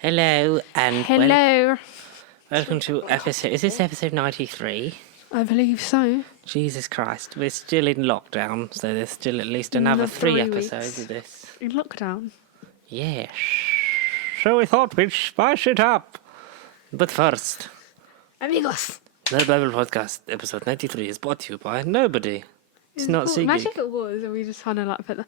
Hello and Hello. welcome to episode. Is this episode 93? I believe so. Jesus Christ, we're still in lockdown, so there's still at least another three episodes of this. In lockdown. Yes. So we thought we'd spice it up. But first, Amigos. the Bible Podcast, episode 93, is brought to you by nobody. It's not SeaGeek. Imagine if it was, and we just kind of like put that.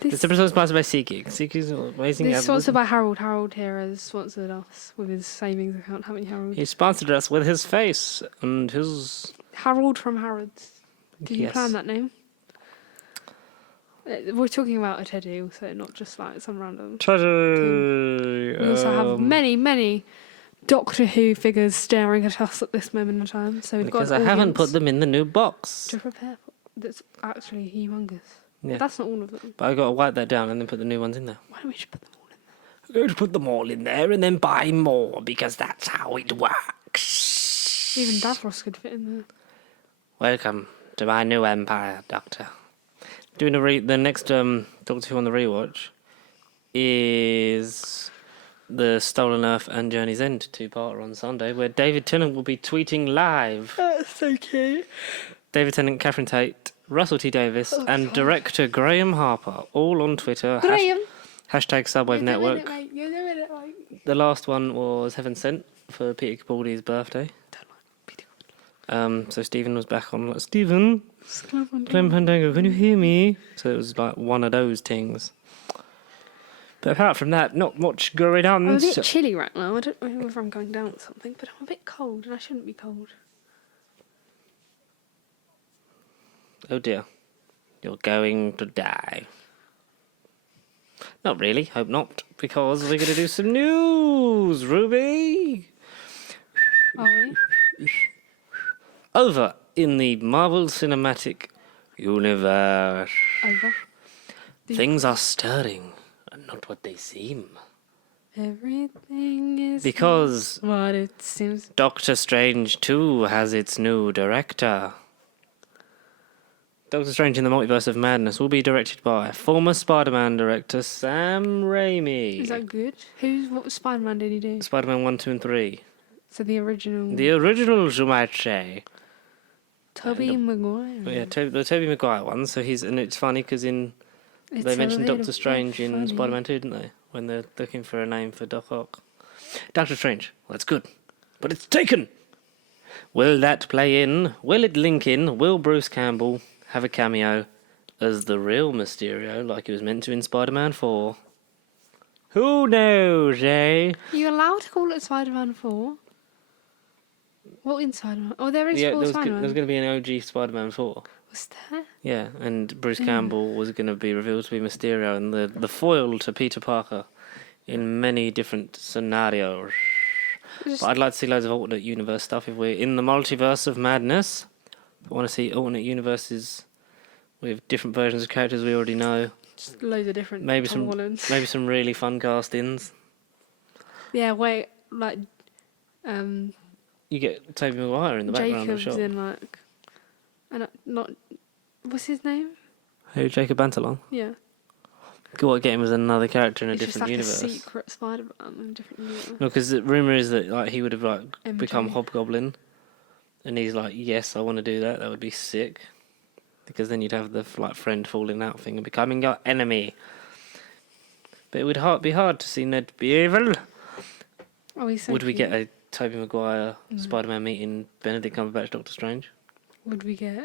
This episode is sponsored by SeaGeek. SeaGeek is amazing. This is sponsored by Harold. Harold here has sponsored us with his savings account. Haven't you, Harold? He sponsored us with his face and his... Harold from Harrods. Did you Yes. plan that name? We're talking about a teddy, also, not just like some random. Teddy. We also have many Doctor Who figures staring at us at this moment in time. So we've Because got I haven't put them in the new box. to prepare for. That's actually humongous. Yeah. That's not all of them. But I got to wipe that down and then put the new ones in there. Why don't we just put them all in there? I'm going to put them all in there and then buy more because that's how it works. Even Davros could fit in there. Welcome to my new empire, Doctor. Doing the next Doctor Who on the rewatch is the Stolen Earth and Journey's End two-parter on Sunday, where David Tennant will be tweeting live. That's so cute. David Tennant, Catherine Tate, Russell T Davis, and director Graham Harper, all on Twitter. Graham. Hashtag Subwave Network. You're doing it, mate. The last one was Heaven Sent for Peter Capaldi's birthday. So Stephen was back on. Like, Stephen, Clem Fandango, can you hear me? So it was like one of those things. But apart from that, not much going on. I'm a bit chilly right now. I don't know if I'm going down with something, but I'm a bit cold, and I shouldn't be cold. Oh dear, you're going to die. Not really, hope not, because we're going to do some news, Ruby. Are we? Over in the Marvel Cinematic Universe, Over. things are stirring and not what they seem. Everything is Because what it seems. Doctor Strange 2 has its new director. Doctor Strange in the Multiverse of Madness will be directed by former Spider-Man director Sam Raimi. Is that good? What Spider-Man did he do? Spider-Man 1, 2 and 3. So the original. The originals, you might say. Tobey Maguire. Yeah, the Tobey Maguire one. So and it's funny because they It's mentioned a little Doctor Strange bit in funny. Spider-Man 2, didn't they? When they're looking for a name for Doc Ock. Doctor Strange. Well, that's good. But it's taken. Will that play in? Will it link in? Will Bruce Campbell have a cameo as the real Mysterio like he was meant to in Spider-Man 4? Who knows, eh? Are you allowed to call it Spider-Man 4? What in Spider-Man? Oh, there is Yeah, 4 there's Spider-Man. going to be an OG Spider-Man 4. Was there? Yeah, and Bruce Campbell was going to be revealed to be Mysterio and the foil to Peter Parker in many different scenarios. But I'd like to see loads of alternate universe stuff if we're in the multiverse of madness. I want to see alternate universes with different versions of characters we already know. Just loads of different Maybe Tom Hollands. maybe some really fun castings. Yeah, wait, like You get Tobey Maguire in the background of the Jacob's shot. in like, and not what's his name? Who, Jacob Bantalon? Yeah, What, get him as another character in a it's just different like universe? a secret Spider-Man in a different universe. No, because the rumour is that like he would have MJ. become Hobgoblin, and he's like, yes, I want to do that. That would be sick, because then you'd have the friend falling out thing and becoming your enemy. But it would be hard to see Ned be evil. Oh, he's so Would we cute. get a Tobey Maguire Spider-Man meeting Benedict Cumberbatch Doctor Strange? Would we get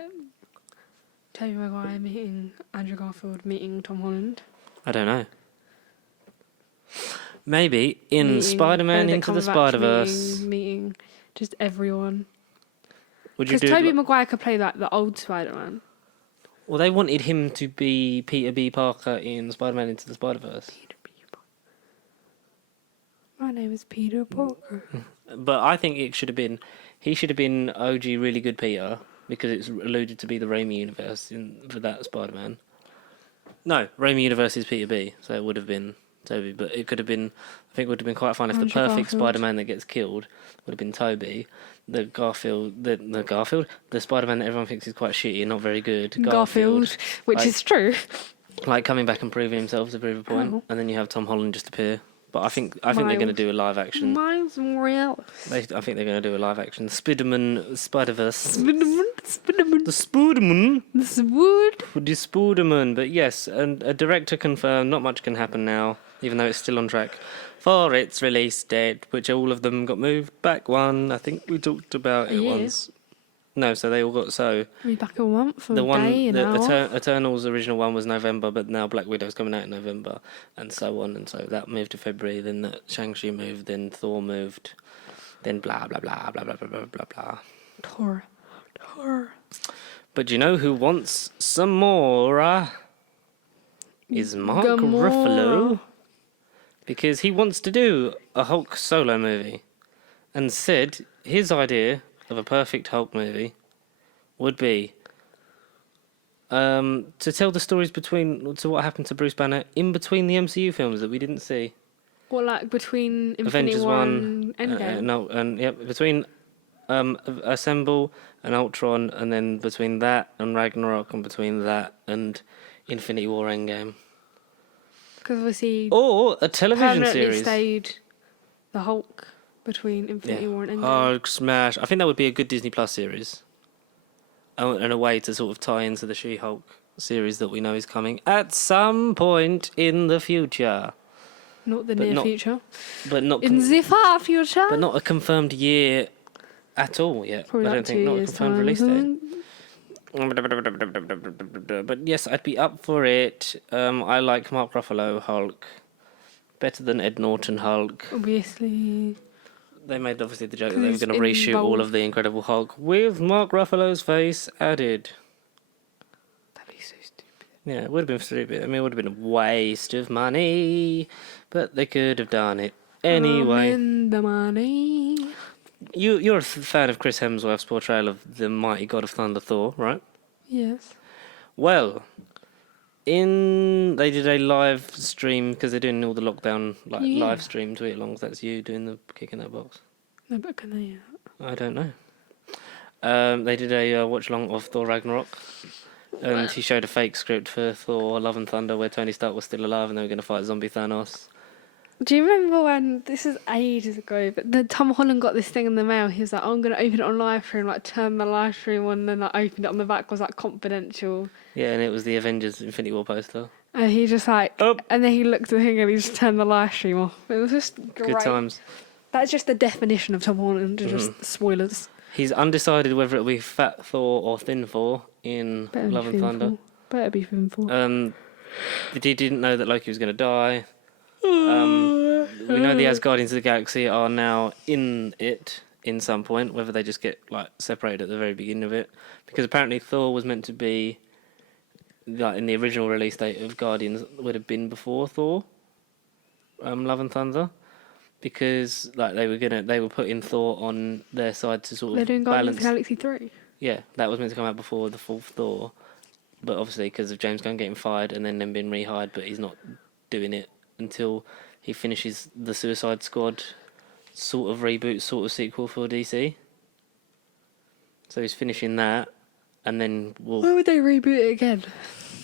Tobey Maguire meeting Andrew Garfield meeting Tom Holland? I don't know. Maybe in Meeting Spider-Man Benedict Into the Cumberbatch Spider-Verse. meeting just everyone. Would you Because do? Tobey Maguire could play like the old Spider-Man. Well, they wanted him to be Peter B. Parker in Spider-Man Into the Spider-Verse. My name is Peter Parker. But I think he should have been OG really good Peter, because it's alluded to be the Raimi universe for that Spider-Man. No, Raimi universe is Peter B, so it would have been Toby, but it could have been, I think it would have been quite fun if the Andrew perfect Garfield. Spider-Man that gets killed would have been Toby. The Spider-Man that everyone thinks is quite shitty and not very good. Garfield, which like- is true. Like coming back and proving himself to prove a point, Oh. and then you have Tom Holland just appear But I think they're going to do a live action. Miles Morales. I think they're going to do a live action. Spider-Verse. Spiderman. The Spider-Man. The Swood. The Spider-Man. But yes, and a director confirmed. Not much can happen now, even though it's still on track for its release date, which all of them got moved back one. I think we talked about it once. No, so they all got so. We back a month for The one, day and hour. Eternals original one was November, but now Black Widow's coming out in November, and so on, and so that moved to February. Then Shang-Chi moved, then Thor moved, then blah blah blah blah blah blah blah blah blah. Thor. But do you know who wants some more? Is Mark Ruffalo, because he wants to do a Hulk solo movie, and said his idea of a perfect Hulk movie would be to tell the stories to what happened to Bruce Banner in between the MCU films that we didn't see. What, like between Infinity Avengers War 1 and Endgame? between Assemble and Ultron, and then between that and Ragnarok, and between that and Infinity War Endgame. Because obviously Or a television permanently series. stayed the Hulk between Infinity War and Endgame. Hulk smash. I think that would be a good Disney Plus series. And a way to sort of tie into the She-Hulk series that we know is coming at some point in the future. Not the but near not- future. But not In the far future. but not a confirmed year at all yet. Probably I like don't think 2 not a years' confirmed time. release date. But yes, I'd be up for it. I like Mark Ruffalo Hulk better than Ed Norton Hulk. Obviously. They made obviously the joke that 'Cause they were he's going to reshoot all involved. of the Incredible Hulk with Mark Ruffalo's face added. That'd be so stupid. Yeah, it would have been stupid. I mean, it would have been a waste of money, but they could have done it anyway. In the money. You're a fan of Chris Hemsworth's portrayal of the mighty god of thunder, Thor, right? Yes. Well, they did a live stream because they're doing all the lockdown Yeah. live stream tweet alongs. That's you doing the kick in that box. No, but can they? I don't know. They did a watch along of Thor Ragnarok, and he showed a fake script for Thor Love and Thunder where Tony Stark was still alive and they were going to fight zombie Thanos. Do you remember when, this is ages ago, but Tom Holland got this thing in the mail, he was like, oh, I'm going to open it on live stream, like turn the live stream on, and then I opened it on the back, was like confidential. Yeah, and it was the Avengers Infinity War poster. And he just like, Oh. and then he looked at the thing and he just turned the live stream off. It was just great. Good times. That's just the definition of Tom Holland, just Mm-hmm. spoilers. He's undecided whether it'll be Fat Thor or Thin Thor in Better Love be and Thunder. Finful. Better be Finful. He didn't know that Loki was going to die. We know the Asgardians of the Galaxy are now in it in some point, whether they just get like separated at the very beginning of it, because apparently Thor was meant to be like in the original release date of Guardians would have been before Thor, Love and Thunder, because like they were putting Thor on their side to sort They're of doing Guardians of balance. the Galaxy 3. Yeah, that was meant to come out before the fourth Thor, but obviously because of James Gunn getting fired and then being rehired, but he's not doing it until he finishes the Suicide Squad sort of reboot, sort of sequel for DC. So he's finishing that, and then Why would they reboot it again?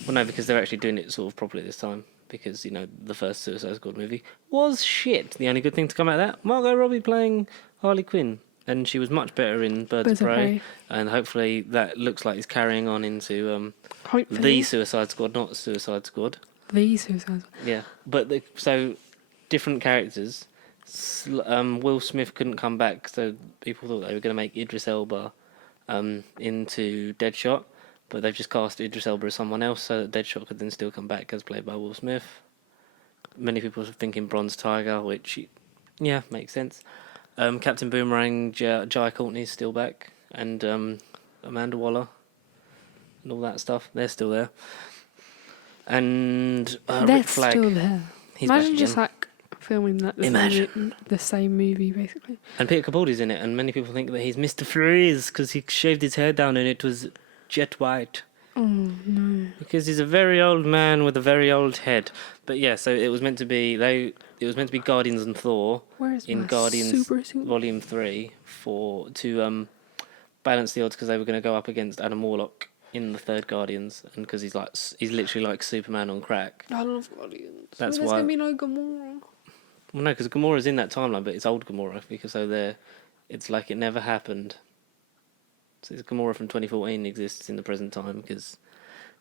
well, no, because they're actually doing it sort of properly this time. Because, you know, the first Suicide Squad movie was shit. The only good thing to come out of that, Margot Robbie playing Harley Quinn. And she was much better in Birds of Prey. And hopefully that looks like it's carrying on into Hopefully. the Suicide Squad, not Suicide Squad. The Suicide Squad. Yeah. But, so, different characters. Will Smith couldn't come back, so people thought they were going to make Idris Elba into Deadshot. But they've just cast Idris Elba as someone else so that Deadshot could then still come back as played by Will Smith. Many people are thinking Bronze Tiger, which, yeah, makes sense. Captain Boomerang, Jai Courtney's still back, and Amanda Waller, and all that stuff. They're still there. And They're Rick Flag. still there. He's back Imagine just again. like filming that the same movie, basically. And Peter Capaldi's in it, and many people think that he's Mr. Freeze because he shaved his hair down and it was jet white. Oh, no. Because he's a very old man with a very old head. But yeah, so it was meant to be it was meant to be Guardians and Thor Where's in my Guardians super suit? Volume 3 to balance the odds because they were going to go up against Adam Warlock in the third Guardians, and because he's literally like Superman on crack. I love Guardians. That's There's why- going to be no Gamora. Well, no, because Gamora's in that timeline, but it's old Gamora because it's like it never happened. So it's Gamora from 2014 exists in the present time because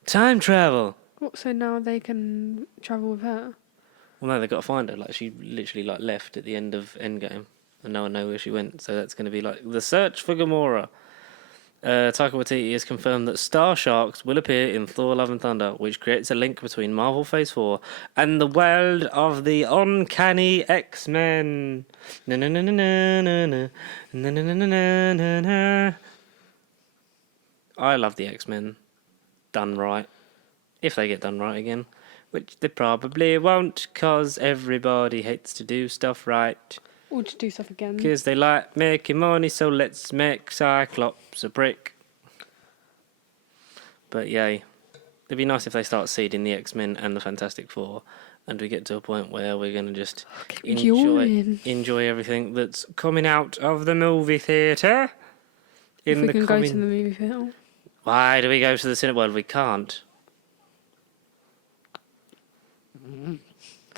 time travel. What, so now they can travel with her? Well, no, they've got to find her. Like she literally like left at the end of Endgame, and no one knows where she went. So that's going to be like the search for Gamora. Taika Waititi has confirmed that Star Sharks will appear in Thor: Love and Thunder, which creates a link between Marvel Phase 4 and the world of the uncanny X-Men. Na na na na na na na na na na na na na. I love the X-Men done right, if they get done right again, which they probably won't, cause everybody hates to do stuff right. Or to do stuff again. Because they like making money, so let's make Cyclops a prick. But yay. It'd be nice if they start seeding the X-Men and the Fantastic Four, and we get to a point where we're going to just enjoy everything that's coming out of the movie theatre. If we can go to the movie theatre. Why do we go to the cinema? Well, we can't.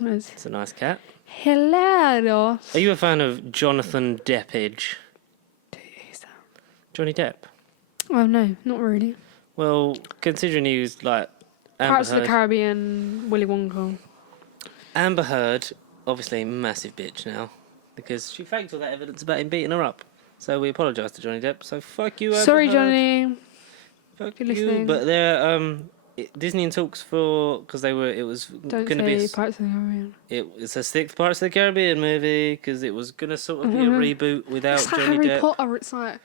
It's a nice cat. Hilarious. Are you a fan of Jonathan Deppage? Who's that? Johnny Depp? Oh, no, not really. Well, considering he was like Pirates of the Caribbean, Willy Wonka. Amber Heard, obviously massive bitch now, because she faked all that evidence about him beating her up. So we apologise to Johnny Depp. So fuck you, Amber Sorry, Heard. Johnny. Fuck You're you. listening. But they're Disney in talks for because it was going to be Pirates of the Caribbean. it's a sixth Pirates of the Caribbean movie because it was going to sort of be a reboot without It's like Johnny Harry Depp. Potter. It's like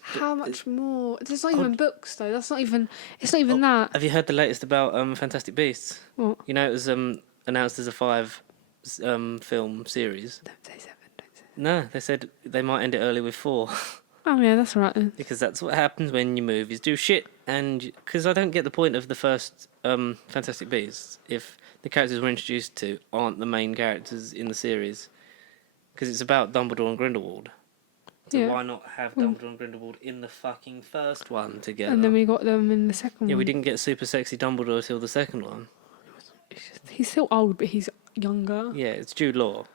how much more? There's not even books though. That's not even. It's not even that. Have you heard the latest about Fantastic Beasts? What? You know, it was announced as a 5 film series. Don't say 7. Don't say. No, they said they might end it early with 4. Oh yeah, that's all right then. Because that's what happens when your movies do shit. And because I don't get the point of the first Fantastic Beasts if the characters we're introduced to aren't the main characters in the series. Because it's about Dumbledore and Grindelwald. So Yeah. why not have Dumbledore and Grindelwald in the fucking first one together? And then we got them in the second one. Yeah, we didn't get super sexy Dumbledore till the second one. He's still old, but he's younger. Yeah, it's Jude Law.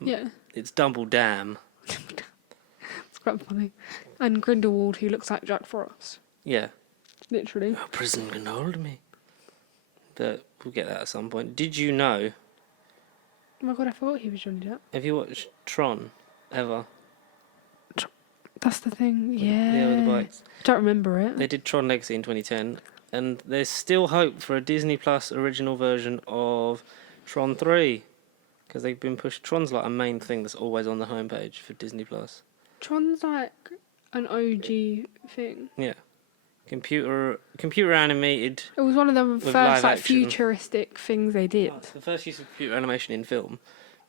Yeah. It's Dumbledam. It's quite funny. And Grindelwald, who looks like Jack Frost. Yeah. Literally. No prison can hold me. But we'll get that at some point. Did you know? Oh my god, I forgot he was Johnny Depp. Have you watched Tron ever? That's the thing, yeah. Yeah, with the bikes. Don't remember it. They did Tron Legacy in 2010, and there's still hope for a Disney Plus original version of Tron 3, because they've been pushed. Tron's like a main thing that's always on the homepage for Disney Plus. Tron's like an OG thing. Yeah, computer animated. It was one of the With first live like action. futuristic things they did. Oh, it's the first use of computer animation in film,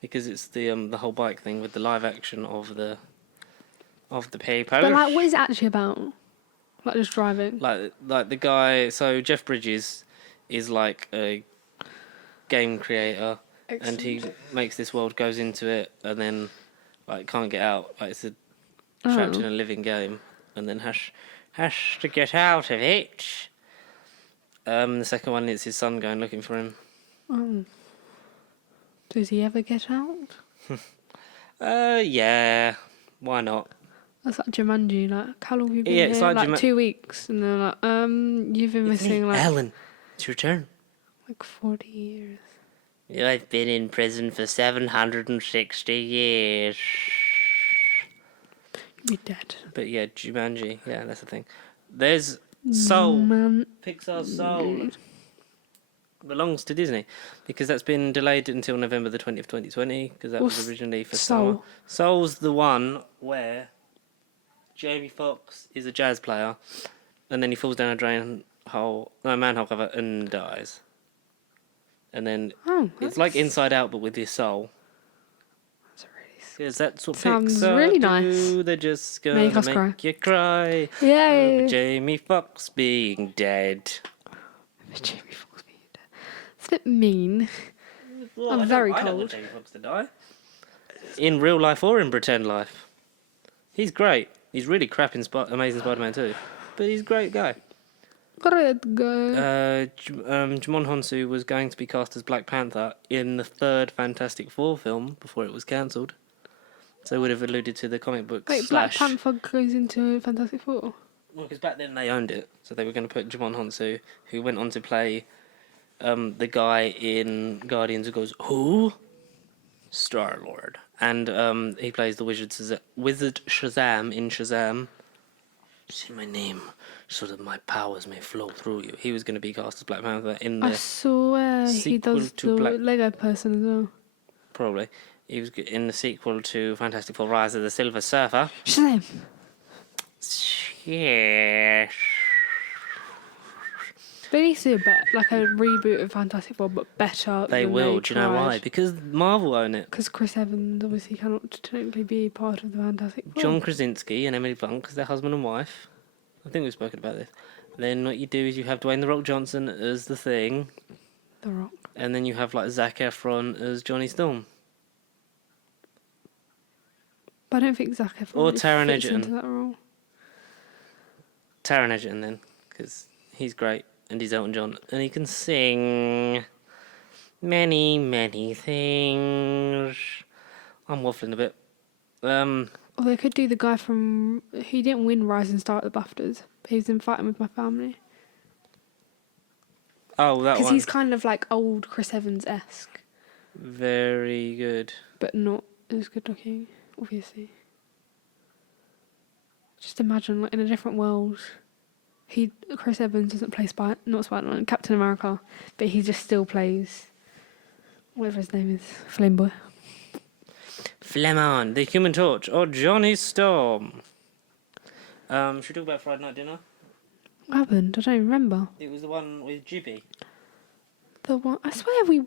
because it's the whole bike thing with the live action of the people. But like, what is it actually about? Like just driving. Like the guy. So Jeff Bridges is like a game creator, and he makes this world, goes into it, and then like can't get out. Like it's trapped in a living game, and then has to get out of it. The second one is his son going looking for him. Oh. Does he ever get out? Yeah. Why not? That's like Jumanji. Like, how long have you been Yeah, here? it's like 2 weeks, and they're like, you've been It's missing me, like Alan. It's your turn. like 40 years. I've been in prison for 760 years. You'll be dead. But yeah, Jumanji. Yeah, that's the thing. There's Soul. Man. Pixar's Soul belongs to Disney because that's been delayed until November the 20th, 2020 because that was What's originally for Soul? summer. Soul's the one where Jamie Foxx is a jazz player and then he falls down a manhole cover and dies. And then Oh, it's like Inside Out but with his soul. that's really Because that's what Sounds Pixar really do. nice. They're just gonna Make us make cry. you cry. Yay! Over Jamie Foxx being dead. Jamie Foxx being dead. It's a bit mean. Well, I'm I very don't cold. want Jamie Foxx to die. In real life or in pretend life. He's great. He's really crap in Amazing Spider-Man 2. But he's a great guy. Red go. Jimon Honsu was going to be cast as Black Panther in the third Fantastic Four film before it was cancelled. So it would have alluded to the comic books. Wait, Black Panther goes into Fantastic Four? Well, because back then they owned it. So they were going to put Jimon Honsu, who went on to play the guy in Guardians who goes, who? Star-Lord. And he plays the Wizard Shazam in Shazam. Say my name so that my powers may flow through you. He was going to be cast as Black Panther in the I swear he sequel does to the Lego person as well. Probably. He was in the sequel to Fantastic Four: Rise of the Silver Surfer. Shazam! Yes. They need to do like a reboot of Fantastic Four, but better. They will. Do you know why? Because Marvel own it. Because Chris Evans obviously cannot technically be part of the Fantastic Four. John Krasinski and Emily Blunt, because they're husband and wife. I think we've spoken about this. Then what you do is you have Dwayne The Rock Johnson as the Thing. The Rock. And then you have like Zac Efron as Johnny Storm. But I don't think Zac Efron Or fits Taron into Egerton. that role. Taron Egerton then, because he's great and he's Elton John and he can sing many, many things. I'm waffling a bit. Or they could do the guy from... He didn't win Rising Star at the BAFTAs, but he was in Fighting With My Family. Oh, that Because one. he's kind of like old Chris Evans-esque, Very good. but not as good looking, obviously. Just imagine, like, in a different world, Chris Evans doesn't play not Spider-Man, Captain America, but he just still plays whatever his name is, Flame Boy. Flemon, the Human Torch, or Johnny Storm. Should we talk about Friday Night Dinner? What happened? I don't even remember. It was the one with Gibby. The one I swear we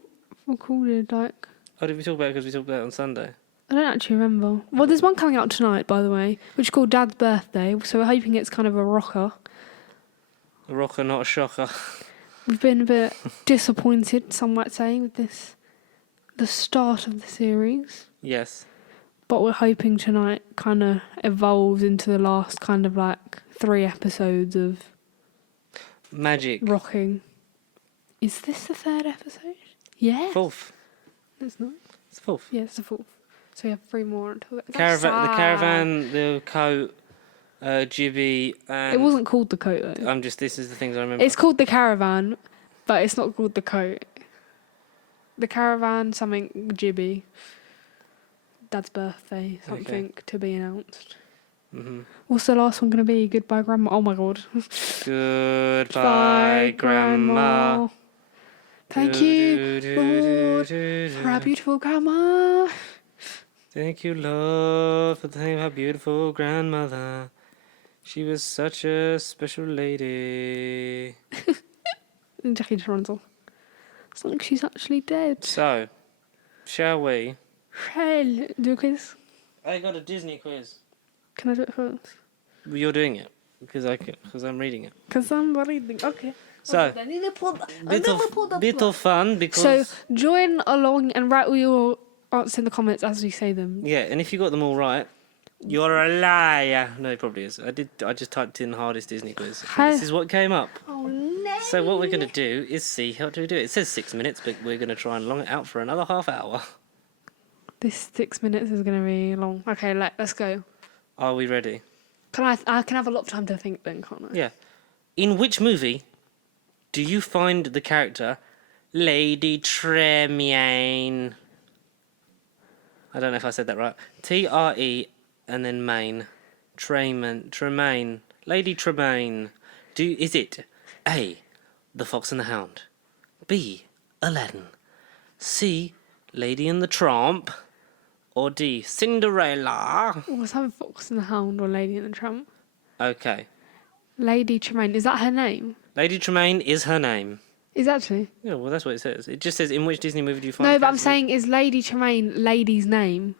recorded like. Oh, did we talk about it because we talked about it on Sunday? I don't actually remember. Well, there's one coming out tonight, by the way, which is called Dad's Birthday. So we're hoping it's kind of a rocker. A rocker, not a shocker. We've been a bit disappointed, some might say, with the start of the series. Yes. But we're hoping tonight kind of evolves into the last kind of like 3 episodes of Magic. rocking. Is this the 3rd episode? Yeah. 4th. It's not. It's 4th. Yeah, it's the 4th. So we have 3 more until the The caravan, the coat, Gibby, and... It wasn't called the coat though. this is the things I remember. It's called the caravan, but it's not called the coat. The caravan, something Gibby. Dad's birthday, something to be announced. Mm-hmm. What's the last one going to be? Goodbye, Grandma. Oh my God. Goodbye, Grandma. Thank you, Lord, for our beautiful grandma. Thank you, Lord, for thinking of our beautiful grandmother. She was such a special lady. And Jackie just runs off. It's like she's actually dead. So, shall we? Hell, do a quiz. I got a Disney quiz. Can I do it first? Well, you're doing it because I'm reading it. Because I'm reading. Okay. So, bit of fun because So join along and write all your answers in the comments as we say them. yeah, and if you got them all right, you're a liar. No, it probably is. I just typed in hardest Disney quiz. And this is what came up. Oh no! So what we're gonna do is see how to do it. It says 6 minutes, but we're gonna try and long it out for another half hour. This 6 minutes is gonna be long. Okay, let's go. Are we ready? I can have a lot of time to think then, can't I? Yeah. In which movie do you find the character Lady Tremaine? I don't know if I said that right. T-R-E and then Maine. Tremaine. Lady Tremaine. Is it A, The Fox and the Hound, B, Aladdin, C, Lady and the Tramp, or D, Cinderella? Was that Fox and the Hound or Lady and the Tramp? Okay. Lady Tremaine, is that her name? Lady Tremaine is her name. Is actually? Yeah, well, that's what it says. It just says, in which Disney movie do you find... No, the but I'm character- saying, is Lady Tremaine Lady's name?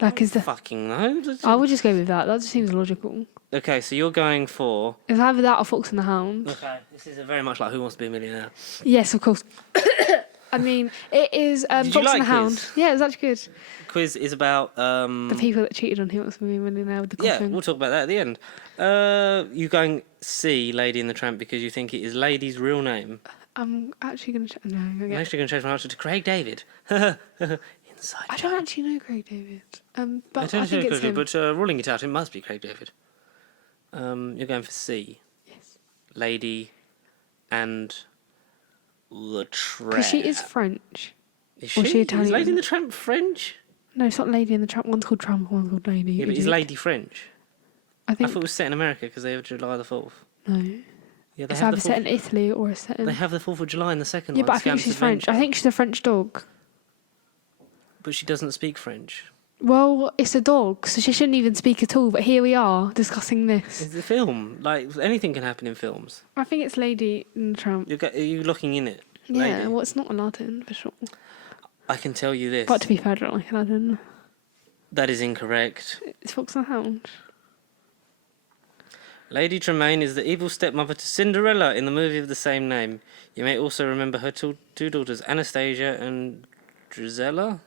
Like, is the... Fucking no. I would just go with that. That just seems logical. Okay, so you're going for... It's either that or Fox and the Hound. Okay, this is very much like Who Wants to Be a Millionaire. Yes, of course. I mean, it is Did you Fox like and the Hound. Quiz? Yeah, it's actually good. Quiz is about The people that cheated on Who Wants to Be a Millionaire with the yeah, coffin. we'll talk about that at the end. You going see Lady and the Tramp because you think it is Lady's real name. I'm actually going to check. No, I'm okay. actually going to change my answer to Craig David. Inside I joke. don't actually know Craig David. I But don't I think know it's him. but ruling it out, it must be Craig David. You're going for C. Yes. Lady and the Tramp. Because she is French. Is or she? she Is Italian? Lady and the Tramp French? No, it's not Lady and the Tramp. One's called Tramp, one's called Lady. Yeah, but is idiot. Lady French? I I think. thought it was set in America because they have July the 4th. No. Yeah, they It's have either the set 4th. in Italy or it's set in. They have the 4th of July in the second Yeah, one. but I think Scamp's she's French. I Adventure. think she's a French dog. But she doesn't speak French. Well, it's a dog, so she shouldn't even speak at all. But here we are discussing this. It's a film. Like, anything can happen in films. I think it's Lady and the Tramp. Are you looking in it? Yeah, Lady? well, it's not Aladdin for sure. I can tell you this. But to be fair, I don't like Aladdin. That is incorrect. It's Fox and the Hound. Lady Tremaine is the evil stepmother to Cinderella in the movie of the same name. You may also remember her two daughters, Anastasia and Drizella,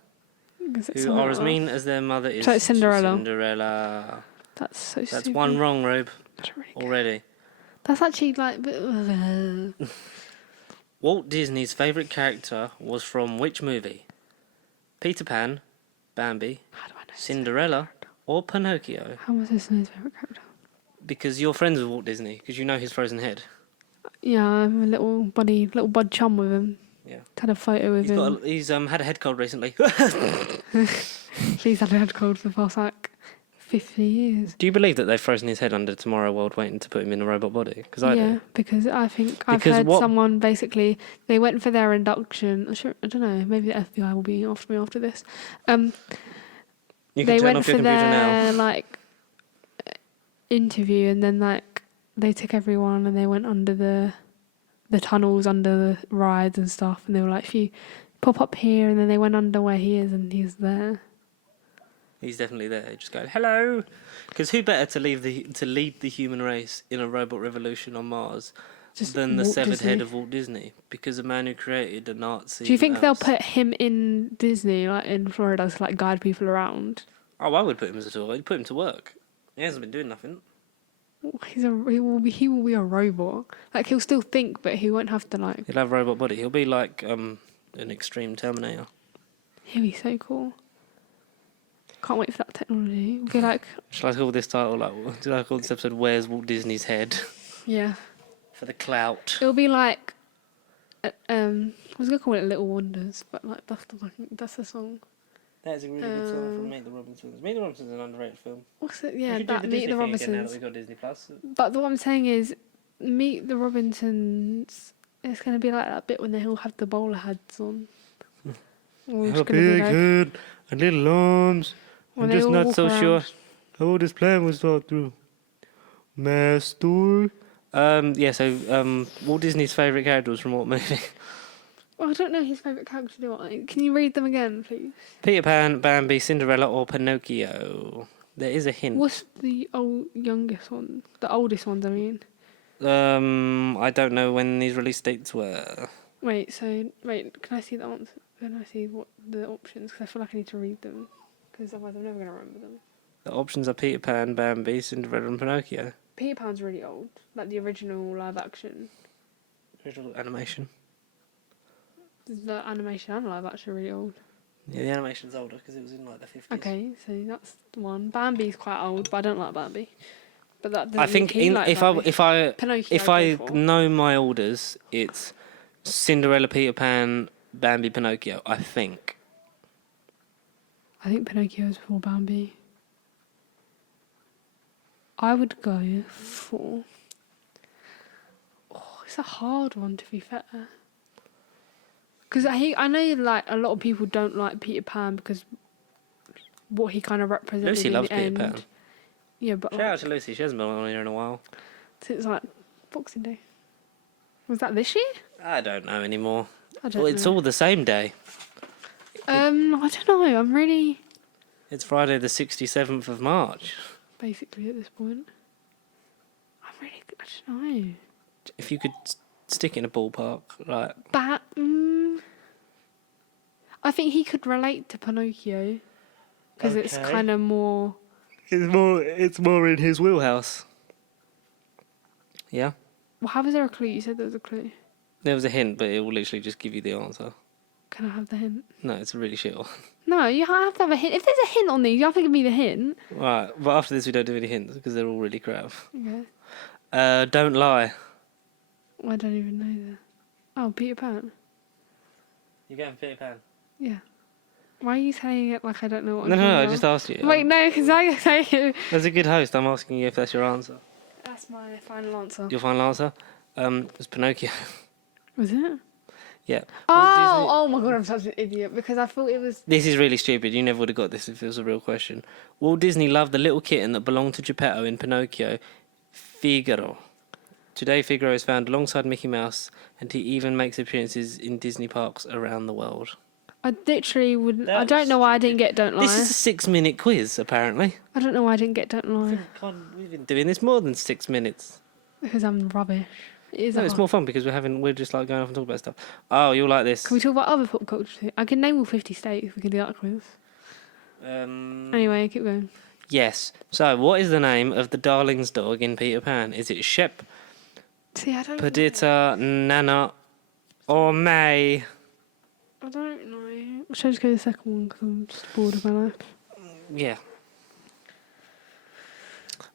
who are as mean as their mother is. So it's Cinderella. To Cinderella. That's so That's stupid. one wrong, Robe, That's really good. already. That's actually like. Walt Disney's favourite character was from which movie? Peter Pan, Bambi, How do I know? Cinderella, or Pinocchio? How was this his favourite character? Because you're friends with Walt Disney, because you know his frozen head. Yeah, I'm a little bud chum with him. Yeah. Had a photo with him. He's had a head cold recently. He's had a head cold for the past like 50 years. Do you believe that they've frozen his head under Tomorrow World waiting to put him in a robot body? Because I Yeah, do. because I think I've Because heard what- someone basically they went for their induction. I don't know. Maybe the FBI will be after me after this. You can They turn went off for your computer their now. like interview, and then like they took everyone and they went under the tunnels, under the rides and stuff, and they were like, "If you pop up here," and then they went under where he is, and he's there. He's definitely there. Just go, hello. Because who better to lead the human race in a robot revolution on Mars Just than the Walt severed Disney. head of Walt Disney? Because the man who created the Nazi. Do you think they'll mouse- put him in Disney, like in Florida, to like guide people around? Oh, I would put him as a tool. I'd put him to work. He hasn't been doing nothing. He will be a robot. Like he'll still think, but he won't have to like. He'll have a robot body. He'll be like an extreme Terminator. He'll be so cool. Can't wait for that technology. We'll be like, Shall I call this title like? Did I call this episode "Where's Walt Disney's Head"? yeah. For the clout. It'll be like, I was gonna call it Little Wonders, but like that's the song. That is a really good song from Meet the Robinsons. Meet the Robinsons is an underrated film. What's it? We Yeah, should do that the Meet Disney the thing again now that Robinsons. we've got Disney Plus. But what I'm saying is, Meet the Robinsons. It's gonna be like that bit when they all have the bowler hats on. Or it's Have a gonna be big like head and little arms. when I'm they just all not walk so around. sure how this plan was thought through. Master. So Walt Disney's favourite character was from what movie? Oh, I don't know his favourite character. Do I? Can you read them again, please? Peter Pan, Bambi, Cinderella, or Pinocchio? There is a hint. What's the youngest one? The oldest ones, I mean. I don't know when these release dates were. Wait, can I see the answer? Can I see what the options? Because I feel like I need to read them. Because otherwise I'm never going to remember them. The options are Peter Pan, Bambi, Cinderella, and Pinocchio. Peter Pan's really old. Like the original live action. Original animation. The animation and live action are really old. Yeah, the animation's older because it was in like the 50s. Okay, so that's the one. Bambi's quite old, but I don't like Bambi. But that I think if I Pinocchio, know my orders, it's Cinderella, Peter Pan, Bambi, Pinocchio. I think. I think Pinocchio is before Bambi. I would go for. Oh, it's a hard one to be fair. Because I know like a lot of people don't like Peter Pan because what he kind of represented Lucy in loves the Peter end. Pan. Yeah, but Shout out to Lucy. She hasn't been on here in a while. since like Boxing Day. Was that this year? I don't know anymore. I don't Well, it's know. all the same day. I don't know. I'm really It's Friday the 67th of March. basically at this point. I don't know. If you could stick it in a ballpark, like Bat. I think he could relate to Pinocchio because it's Okay. kind of more. It's more in his wheelhouse. Yeah? Well, how was there a clue? You said there was a clue. There was a hint, but it will literally just give you the answer. Can I have the hint? No, it's a really shit one. No, you have to have a hint. If there's a hint on these, you have to give me the hint. Right, but after this we don't do any hints because they're all really crap. Okay. Don't lie. I don't even know that. Oh, Peter Pan. You're going Peter Pan? Yeah. Why are you saying it like I don't know what No, I'm no, talking I about? just asked you. Wait, no, because I say it. As a good host, I'm asking you if that's your answer. That's my final answer. Your final answer? It's Pinocchio. Was it? Yeah. Oh my god, I'm such an idiot because I thought it was. This is really stupid. You never would have got this if it was a real question. Walt Disney loved the little kitten that belonged to Geppetto in Pinocchio, Figaro. Today, Figaro is found alongside Mickey Mouse, and he even makes appearances in Disney parks around the world. I literally wouldn't. I That don't was know why I didn't get Don't Lie. This is a 6-minute quiz, apparently. I don't know why I didn't get Don't Lie God, we've been doing this more than 6 minutes. because I'm rubbish. It is. No, it's more fun because we're just like going off and talking about stuff. Oh, you'll like this. Can we talk about other pop culture too? I can name all 50 states. We can do that quiz. Anyway, keep going. Yes. So, what is the name of the Darling's dog in Peter Pan? Is it Shep, See, I don't. Perdita, Nana, or May? I don't know. Should I just go to the second one because I'm just bored of my life? Yeah.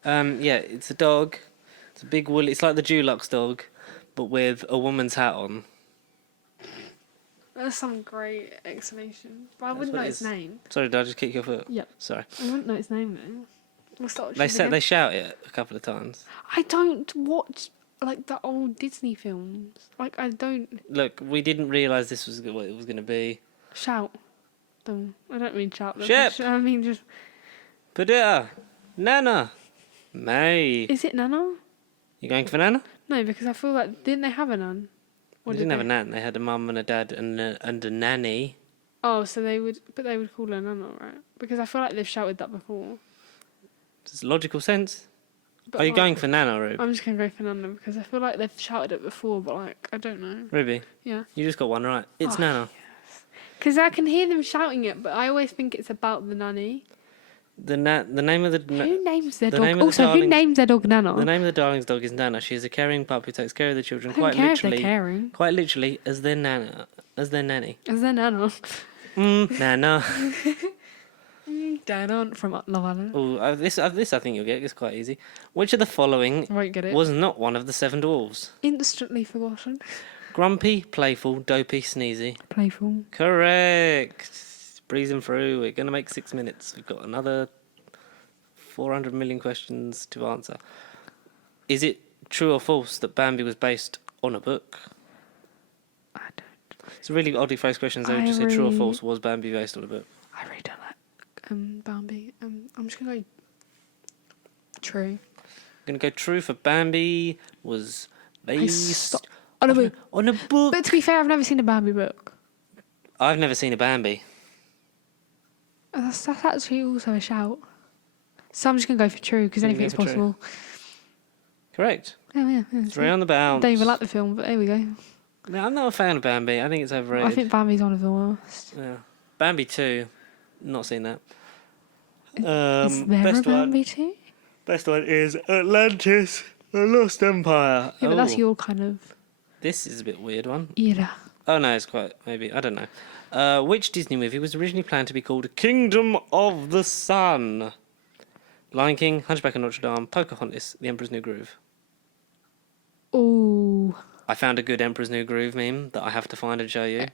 Yeah, it's a dog. It's a big woolly. It's like the Dulux dog, but with a woman's hat on. That's some great explanation. But I That's wouldn't what know it its is. name. Sorry, did I just kick your foot? Yep. Sorry. I wouldn't know its name though. We'll start They again. they shout it a couple of times. I don't watch like the old Disney films. Like I don't Look, we didn't realise this was what it was going to be. shout them. I don't mean shout them. Shep. I mean just. Perdita, Nana, May. Is it Nana? You going for Nana? No, because I feel like didn't they have a nun? Or They did didn't have a nan. They had a mum and a dad and a nanny. Oh, so they would call her Nana, right? Because I feel like they've shouted that before. Does it logical sense? But Are you like, going for Nana, Rube? I'm just gonna go for Nana because I feel like they've shouted it before, but like I don't know. Ruby, Yeah. you just got one right. It's Oh, Nana. Because I can hear them shouting it, but I always think it's about the nanny. The name of the Who names their the dog? name of the Also, who darling's- names their dog Nana? the name of the Darling's dog is Nana. She is a caring pup who takes care of the children I don't quite care if they're literally, caring. quite literally as their nana, as their nanny. Is there Nana? Nana. Nana from Love Island. Oh, this I think you'll get. It's quite easy. Which of the following Won't get it. was not one of the 7 dwarves? Instantly forgotten. Grumpy, playful, dopey, sneezy. Playful. Correct. Breezing through. We're going to make 6 minutes. We've got another 400 million questions to answer. Is it true or false that Bambi was based on a book? I don't. It's a really oddly phrased question. So I just say true or really- false. Was Bambi based on a book? I really don't like Bambi. I'm just gonna go true. I'm going to go true for Bambi was based stop. On a book. on a book. But to be fair, I've never seen a Bambi book. I've never seen a Bambi. That's actually also a shout. So I'm just gonna go for true because You anything's go for true. possible. Correct. Yeah. 3 on the bounce. Don't even like the film, but there we go. No, I'm not a fan of Bambi. I think it's overrated. I think Bambi's one of the worst. Yeah. Bambi 2. Not seen that. Is there a best one. Bambi too? Best one is Atlantis, the Lost Empire. Yeah, but that's Oh, your kind of This is a bit weird one. era. Oh no, it's quite maybe I don't know. Which Disney movie was originally planned to be called Kingdom of the Sun? Lion King, Hunchback of Notre Dame, Pocahontas, The Emperor's New Groove. Ooh. I found a good Emperor's New Groove meme that I have to find and show you.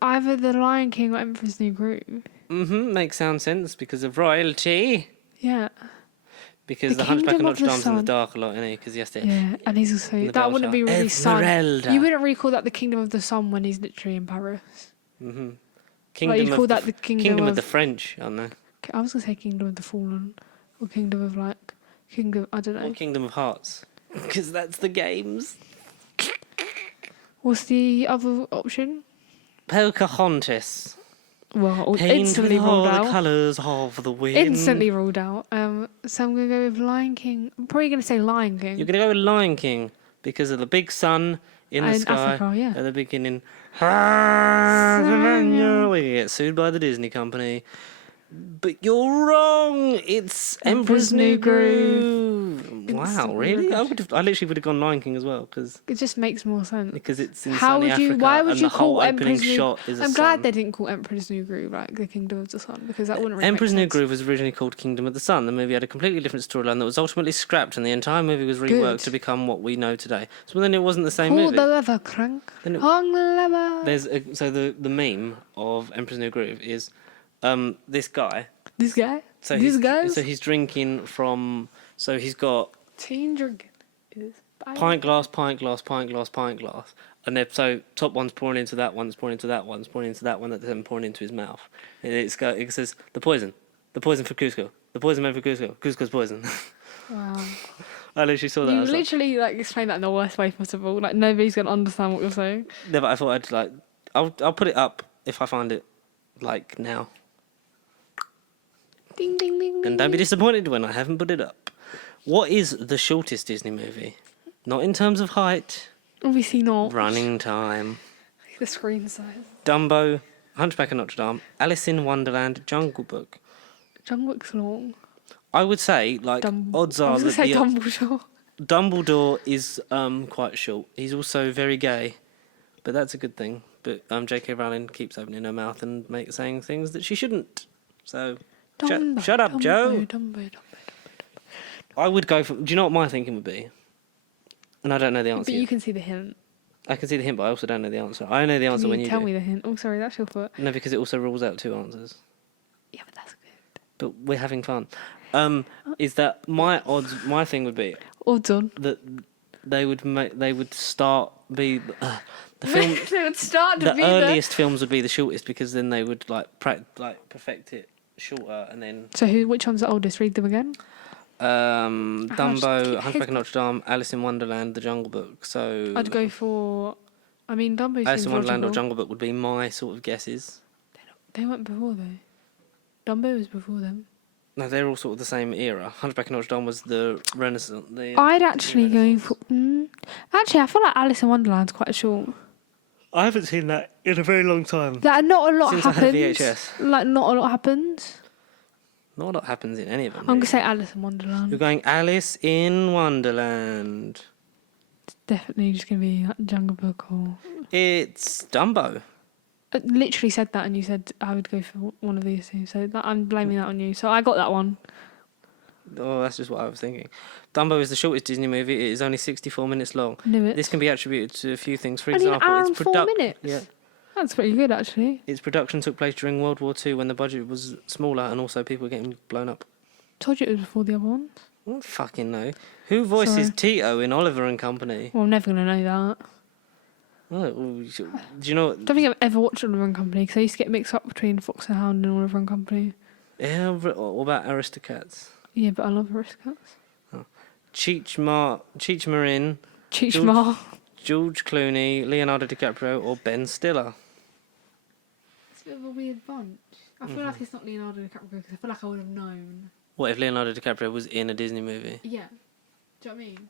Either The Lion King or Emperor's New Groove. Makes sound sense because of royalty. Yeah. Because The the Hunchback of Kingdom of Notre the Dame's in the Sun. dark a lot, isn't he? Because he has to. Yeah, and he's also the that bell wouldn't shout. be really sun. Esmeralda. You wouldn't really call that the Kingdom of the Sun when he's literally in Paris. Kingdom you'd of call the, that the Kingdom of of- the French, aren't they? I was gonna say Kingdom of the Fallen, or Kingdom of like Kingdom. I don't know. Or Kingdom of Hearts. Because that's the games. What's the other option? Pocahontas. Well, Paint instantly with all ruled the out. colours of the wind. Instantly ruled out. So I'm gonna go with Lion King. I'm probably gonna say Lion King. You're going to go with Lion King because of the big sun In the In sky Africa, yeah. at the beginning. We get sued by the Disney company. But you're wrong. It's Emperor's New Groove. Wow, Instantly really? I regret. literally would have gone Lion King as well because It just makes more sense. it's in How sunny would you? Africa Why would and you the whole call opening Emperor's New? shot is a I'm sun. glad they didn't call Emperor's New Groove like the Kingdom of the Sun because that wouldn't really Emperor's make New sense. Groove was originally called Kingdom of the Sun. The movie had a completely different storyline that was ultimately scrapped, and the entire movie was reworked Good. to become what we know today. So then it wasn't the same Pull movie. the lever, crank. Then it- Hung the lever. So the meme of Emperor's New Groove is this guy. This guy. So These guys. So he's drinking from. So he's got Teen drinking is bad. pint glass, pint glass, pint glass, pint glass, and they're so top one's pouring into that one's pouring into that one's pouring into that one that's then pouring into his mouth. And it says the poison for Cusco, the poison meant for Cusco, Cusco's poison. Wow. I literally saw that. You I was like, literally like explain that in the worst way possible. Like nobody's gonna understand what you're saying. yeah, but I thought I'd like I'll put it up if I find it like now. Ding ding ding. And ding, don't be ding. disappointed when I haven't put it up. What is the shortest Disney movie? Not in terms of height, Obviously not. running time. The screen size. Dumbo, Hunchback of Notre Dame, Alice in Wonderland, Jungle Book. Jungle Book's long. I would say, like, odds I are was that gonna say Dumbledore. Dumbledore is quite short. He's also very gay, but that's a good thing. But J.K. Rowling keeps opening her mouth and saying things that she shouldn't. So, shut up, Joe. Dumbo. I would go for... Do you know what my thinking would be? And I don't know the answer But you yet. can see the hint. I can see the hint, but I also don't know the answer. I know the answer Can when you you tell do. me the hint? Oh, sorry, that's your fault. No, because it also rules out two answers. Yeah, but that's good. But we're having fun. Is that my thing would be Odds on. that they would start the film. They would start to The be earliest films would be the shortest because then they would perfect it shorter and then So which one's the oldest? Read them again. Dumbo, keep Hunchback of Notre Dame, Alice in Wonderland, The Jungle Book. So I'd go for. I mean, Dumbo Alice seems in Wonderland or logical. Jungle Book would be my sort of guesses. They went before though. Dumbo was before them. No, they're all sort of the same era. Hunchback of Notre Dame was the Renaissance. I'd actually go for. Actually, I feel like Alice in Wonderland's quite short. I haven't seen that in a very long time. Like not a lot Since I had happens. VHS. Like not a lot happens. Not a lot happens in any of them. I'm gonna really. say Alice in Wonderland. You're going Alice in Wonderland. It's definitely just gonna be like Jungle Book or. It's Dumbo. I literally said that, and you said I would go for one of these two. So I'm blaming that on you. So I got that one. Oh, that's just what I was thinking. Dumbo is the shortest Disney movie. It is only 64 minutes long. Knew it. This can be attributed to a few things. For Only an example, hour its and 4 minutes. Yeah, That's pretty good, actually. its production took place during World War II when the budget was smaller and also people were getting blown up. Told you it was before the other ones. I don't fucking know. Who voices Sorry. Tito in Oliver and Company? Well, I'm never gonna know that. Oh, well, do you know? I don't think I've ever watched Oliver and Company because I used to get mixed up between Fox and Hound and Oliver and Company. Yeah, what about Aristocats? Yeah, but I love Aristocats. Cheech Marin, Cheech Mar. George Clooney, Leonardo DiCaprio, or Ben Stiller? It's a bit of a weird bunch. I feel like it's not Leonardo DiCaprio because I feel like I would have known. What if Leonardo DiCaprio was in a Disney movie? Yeah. Do you know what I mean?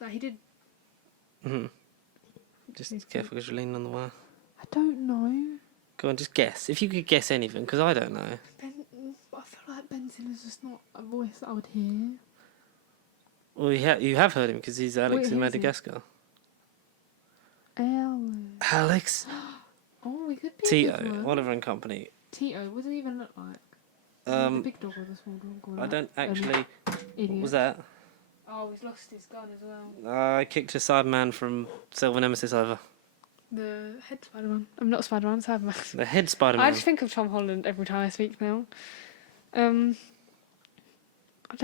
Like he did. Hmm. Just careful because you're leaning on the wire. I don't know. Go on, just guess. If you could guess anything, because I don't know. I feel like Benson is just not a voice that I would hear. Well, you have heard him because he's Alex Wait, in who is he? Madagascar. Alex. Alex. Oh, we could be. Tito, Oliver and Company. Tito, what does he even look like? The big dog or the small dog? Or I like don't an actually. idiot. What was that? Oh, he's lost his gun as well. I kicked a Cyberman from Silver Nemesis over. The head Spider-Man. I'm not Spider-Man, Cyber-Man. The head Spider-Man. I just think of Tom Holland every time I speak now. I don't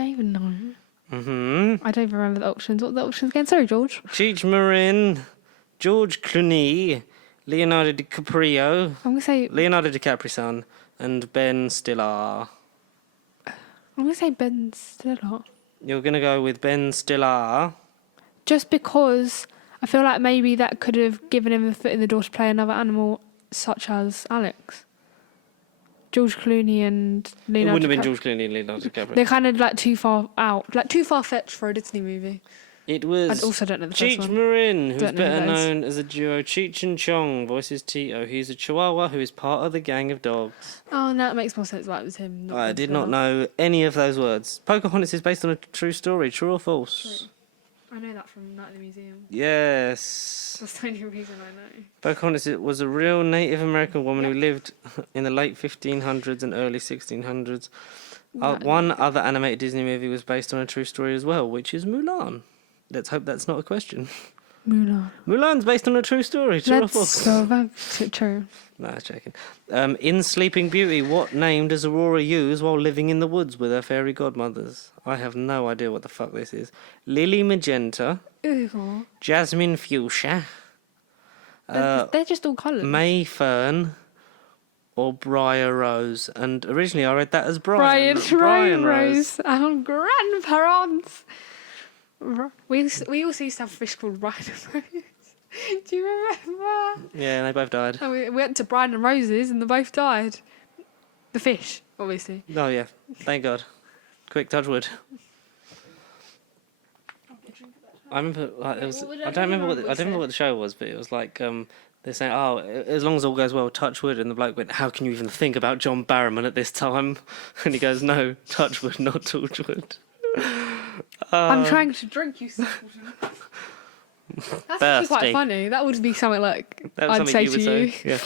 even know. I don't even remember the options. What are the options again? Sorry, George. Cheech Marin, George Clooney, Leonardo DiCaprio, I'm gonna say son, and Ben Stiller. Ben Stiller. You're gonna go with Ben Stiller. Just because I feel like maybe that could have given him a foot in the door to play another animal, such as Alex. George Clooney and Leonardo. It wouldn't have been DiCaprio. George Clooney and Leonardo DiCaprio. They're kind of like too far out, like too far fetched for a Disney movie. It was I also don't know the first Cheech one. Marin, who's Don't know who better that is. known as a duo Cheech and Chong, voices Tito. He's a Chihuahua who is part of the gang of dogs. Oh, now it makes more sense why it was him. Not I the did not fella. know any of those words. Pocahontas is based on a true story, true or false? True. I know that from Night at the Museum. Yes. That's the only reason I know. Pocahontas was a real Native American woman who lived in the late 1500s and early 1600s. One other animated Disney movie was based on a true story as well, which is Mulan. Let's hope that's not a question. Mulan. Mulan's based on a true story, true or Let's false? go back to true. No, I'm joking. In Sleeping Beauty, what name does Aurora use while living in the woods with her fairy godmothers? I have no idea what the fuck this is. Lily Magenta, Ooh. Jasmine Fuchsia, They're just all colours. May Fern, or Briar Rose. And originally I read that as Brian. Brian Rose and grandparents. We also used to have a fish called Brian and Rose. Do you remember? Yeah, they both died. And we went to Brian and Rose's and they both died. The fish, obviously. Oh yeah, thank God. Quick, touch wood. I remember, like, it was. I don't remember what the show was, but it was like they're saying, "Oh, as long as all goes well, touch wood." And the bloke went, "How can you even think about John Barrowman at this time?" And he goes, "No, touch wood, not touch wood." I'm trying to drink, you simpleton. That's actually quite Thirsty. funny. That would be something like That was I'd something say you to would you. say. Yeah.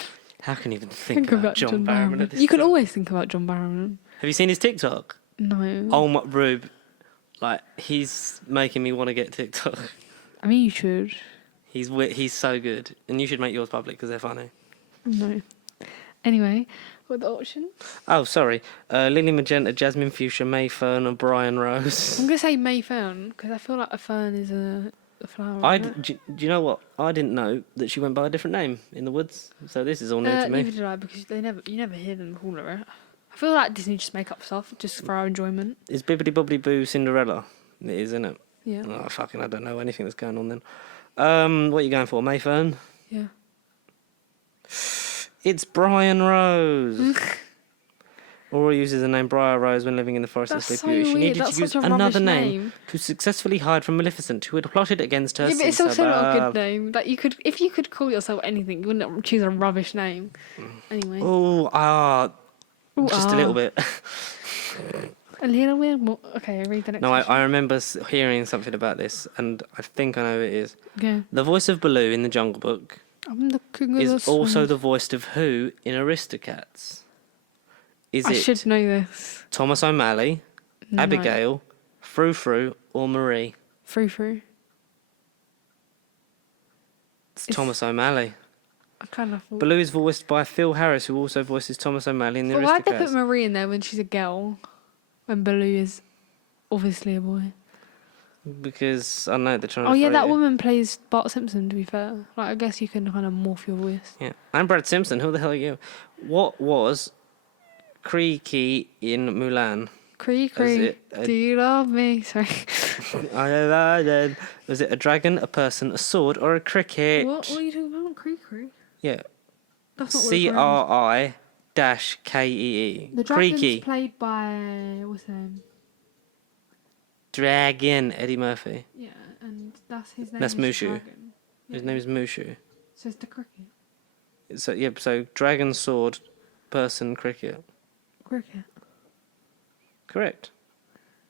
How can you even think about John Barrowman at this You can time? always think about John Barrowman. Have you seen his TikTok? No. Oh my, Rube, like he's making me want to get TikTok. I mean, you should. He's so good, and you should make yours public because they're funny. No. Anyway, what are the options? Oh, sorry. Lily Magenta, Jasmine Fuchsia, May Fern, and Brian Rose. I'm going to say May Fern because I feel like a fern is a flower. Do you know what? I didn't know that she went by a different name in the woods. So this is all new to me. Neither did I because you never hear them call her it. I feel like Disney just make up stuff just for our enjoyment. Is Bibbidi Bobbidi Boo Cinderella? It is, isn't it? Yeah. Oh, fucking, I don't know anything that's going on then. What are you going for, May Fern? Yeah. It's Brian Rose. Aura uses the name Briar Rose when living in the forest That's of so Sleep Beauty. She weird. needed That's to use such a another rubbish name to successfully hide from Maleficent, who had plotted against her Yeah, but it's since also not a above. good name. Like if you could call yourself anything, you wouldn't choose a rubbish name. Anyway. Oh, just a little bit. A little bit more. Okay, read the next No, question. I remember hearing something about this, and I think I know who it is. Yeah. The voice of Baloo in The Jungle Book I'm looking at is this also one. the voice of who in Aristocats? Is I it should know this. Thomas O'Malley, No. Abigail, Frou Frou, or Marie? Frou. It's It's- Thomas O'Malley. I kind of thought. Baloo is voiced by Phil Harris, who also voices Thomas O'Malley in The But why'd they put Aristocats. Marie in there when she's a girl? When Baloo is obviously a boy. Because, I don't know, they're trying to Oh yeah, throw that you. woman plays Bart Simpson, to be fair. Like, I guess you can kind of morph your voice. Yeah. I'm Brad Simpson. Who the hell are you? What was Creaky in Mulan? Cree Is cree, it a- do you love me? Sorry. Was it a dragon, a person, a sword, or a cricket? What are you talking about? Cree cree? Yeah. That's not what it's called. CRI-KEE. The dragon's Creaky. played by what's his name? Dragon. Eddie Murphy. Yeah, and that's his name. That's is Mushu. Dragon. His Yeah. name is Mushu. So it's the cricket. So yeah. So dragon, sword, person, cricket. Cricket. Correct.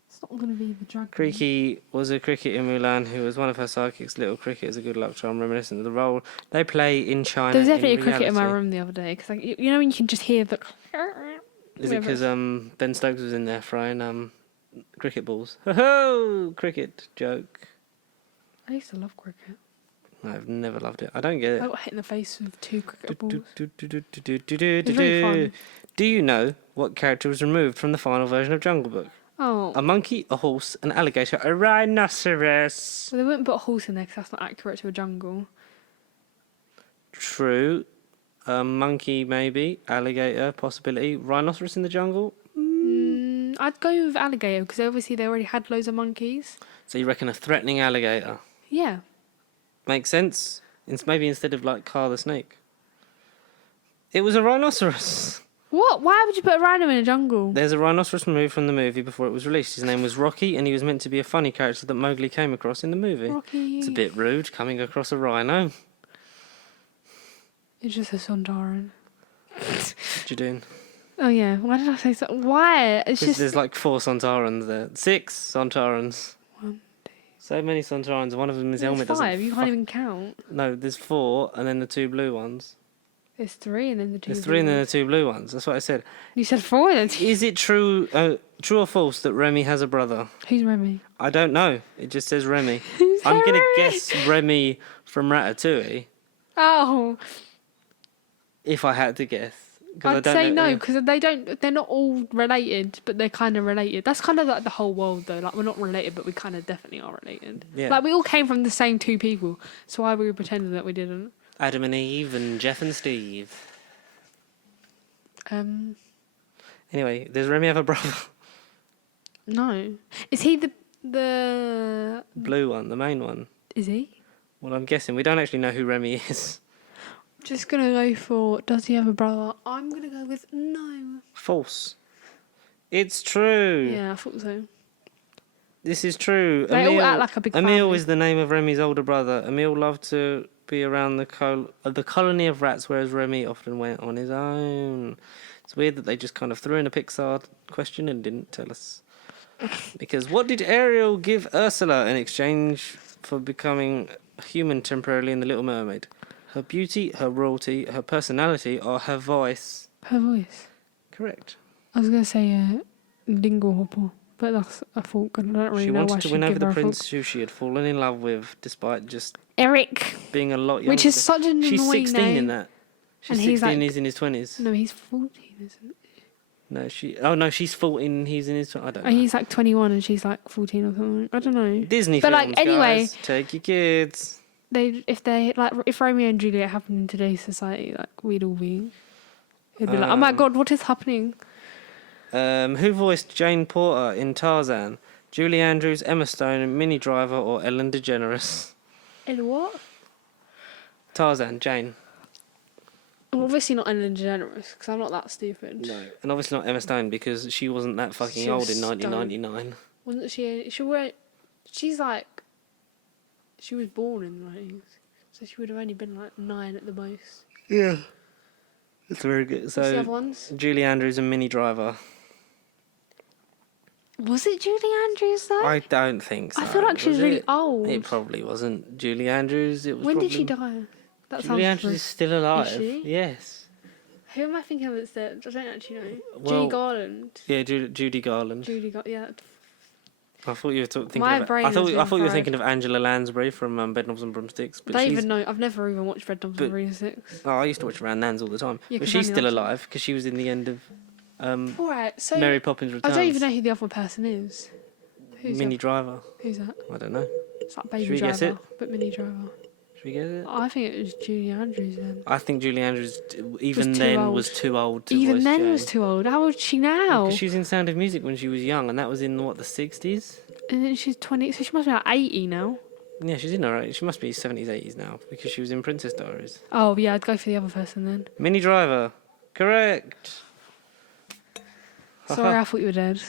It's not going to be the dragon. Creaky was a cricket in Mulan who was one of her sidekicks. Little Cricket is a good luck charm reminiscent of the role they play in China. There was definitely a in cricket in my reality. room the other day because, like, you know, when you can just hear the. Is it because Ben Stokes was in there throwing cricket balls? Ho-ho! Cricket joke. I used to love cricket. I've never loved it. I don't get it. I got hit in the face with 2 cricket balls. Do really fun. you know what character was removed from the final version of Jungle Book? Oh. A monkey, a horse, an alligator, a rhinoceros. Well, they wouldn't put a horse in there because that's not accurate to a jungle. True. A monkey, maybe. Alligator, possibility. Rhinoceros in the jungle? I'd go with alligator because obviously they already had loads of monkeys. So you reckon a threatening alligator? Yeah. Makes sense. It's maybe instead of like Car the snake. It was a rhinoceros. What? Why would you put a rhino in a jungle? There's a rhinoceros removed from the movie before it was released. His name was Rocky, and he was meant to be a funny character that Mowgli came across in the movie. Rocky. It's a bit rude coming across a rhino. It's just a Sontaran. What you doing? Oh yeah. Why did I say so? Why? It's just. There's like 4 Sontarans there. 6 Sontarans. 1, 2. So many Sontarans. One of them, his There's helmet 5. doesn't. You can't even count. No, there's 4, and then the 2 blue ones. There's 3 and then the 2. There's 3 and then the 2 blue ones. That's what I said. You said 4 and then 2. Is it true or false that Remy has a brother? Who's Remy? I don't know. It just says Remy. Who's I'm going to Remy? guess Remy from Ratatouille, Oh. if I had to guess. 'Cause I I'd don't say know. no because they're not all related, but they're kind of related. That's kind of like the whole world though. Like we're not related, but we kind of definitely are related. Yeah. Like we all came from the same 2 people, so why were we pretending that we didn't? Adam and Eve and Jeff and Steve. Anyway, does Remy have a brother? No. Is he the Blue one, the main one. Is he? Well, I'm guessing. We don't actually know who Remy is. Just gonna go for does he have a brother? I'm gonna go with no. False. It's true. Yeah, I thought so. This is true. They all act like a big Emil family. is the name of Remy's older brother. Emil loved to be around the colony of rats, whereas Remy often went on his own. It's weird that they just kind of threw in a Pixar question and didn't tell us. Because what did Ariel give Ursula in exchange for becoming a human temporarily in The Little Mermaid? Her beauty, her royalty, her personality, or her voice? Her voice. Correct. I was gonna say dingle hopper, but that's a fork. I don't really She know why wanted to she'd win over give the her a prince fork. who she had fallen in love with, despite just Eric, being a lot younger. which is such an She's annoying 16 name. in that. She's And 16, he's like- he's in his 20s. No, he's 14, isn't he? No, she's 14, he's in his... I don't know. And he's like 21 and she's like 14 or something. I don't know. Disney But, films, like, anyway- guys. Take your kids. If Romeo and Juliet happened in today's society, like we'd all be. It'd be like, oh my god, what is happening? Who voiced Jane Porter in Tarzan? Julie Andrews, Emma Stone, Minnie Driver, or Ellen DeGeneres? And what? Tarzan, Jane. Well, obviously not Ellen DeGeneres because I'm not that stupid. No. And obviously not Emma Stone because she wasn't that fucking She old was in stoned. 1999. Wasn't she? She's like. She was born in the 90s, so she would have only been like 9 at the most. Yeah. That's very good. What's the So, other ones? Julie Andrews and Minnie Driver. Was it Julie Andrews though? I don't think so. I feel like she was really it? old. It probably wasn't Julie Andrews. It was. When probably... did she die? That Julie sounds Andrews is still alive. she? Yes. Who am I thinking of that's dead? I don't actually know. Well, Judy Garland. Yeah, Judy Garland. Yeah. I thought you were thinking. My of, brain I thought has you were been thinking of Angela Lansbury from Bedknobs and Broomsticks. But Don't she's, even know. I've never even watched Red Dogs but- and Broomsticks. Oh, I used to watch around Nans all the time. Yeah, but 'cause she's Nanny still loves it. alive because she was in the end of Alright, so Mary Poppins I Returns. don't even know who the other person is. Who's Minnie that? Driver. Who's that? I don't know. It's like Should Baby we Driver, guess it? but Mini Driver. Should we get it? I think it was Julie Andrews then. I think Julie Andrews, even too then, old. was too old to Even voice then Jane. was too old. How old is she now? Because she was in Sound of Music when she was young, and that was in, what, the 60s? And then she's 20, so she must be like 80 now. Yeah, she's in her age. She must be 70s, 80s now, because she was in Princess Diaries. Oh yeah, I'd go for the other person then. Minnie Driver. Correct. Sorry, I thought you were dead.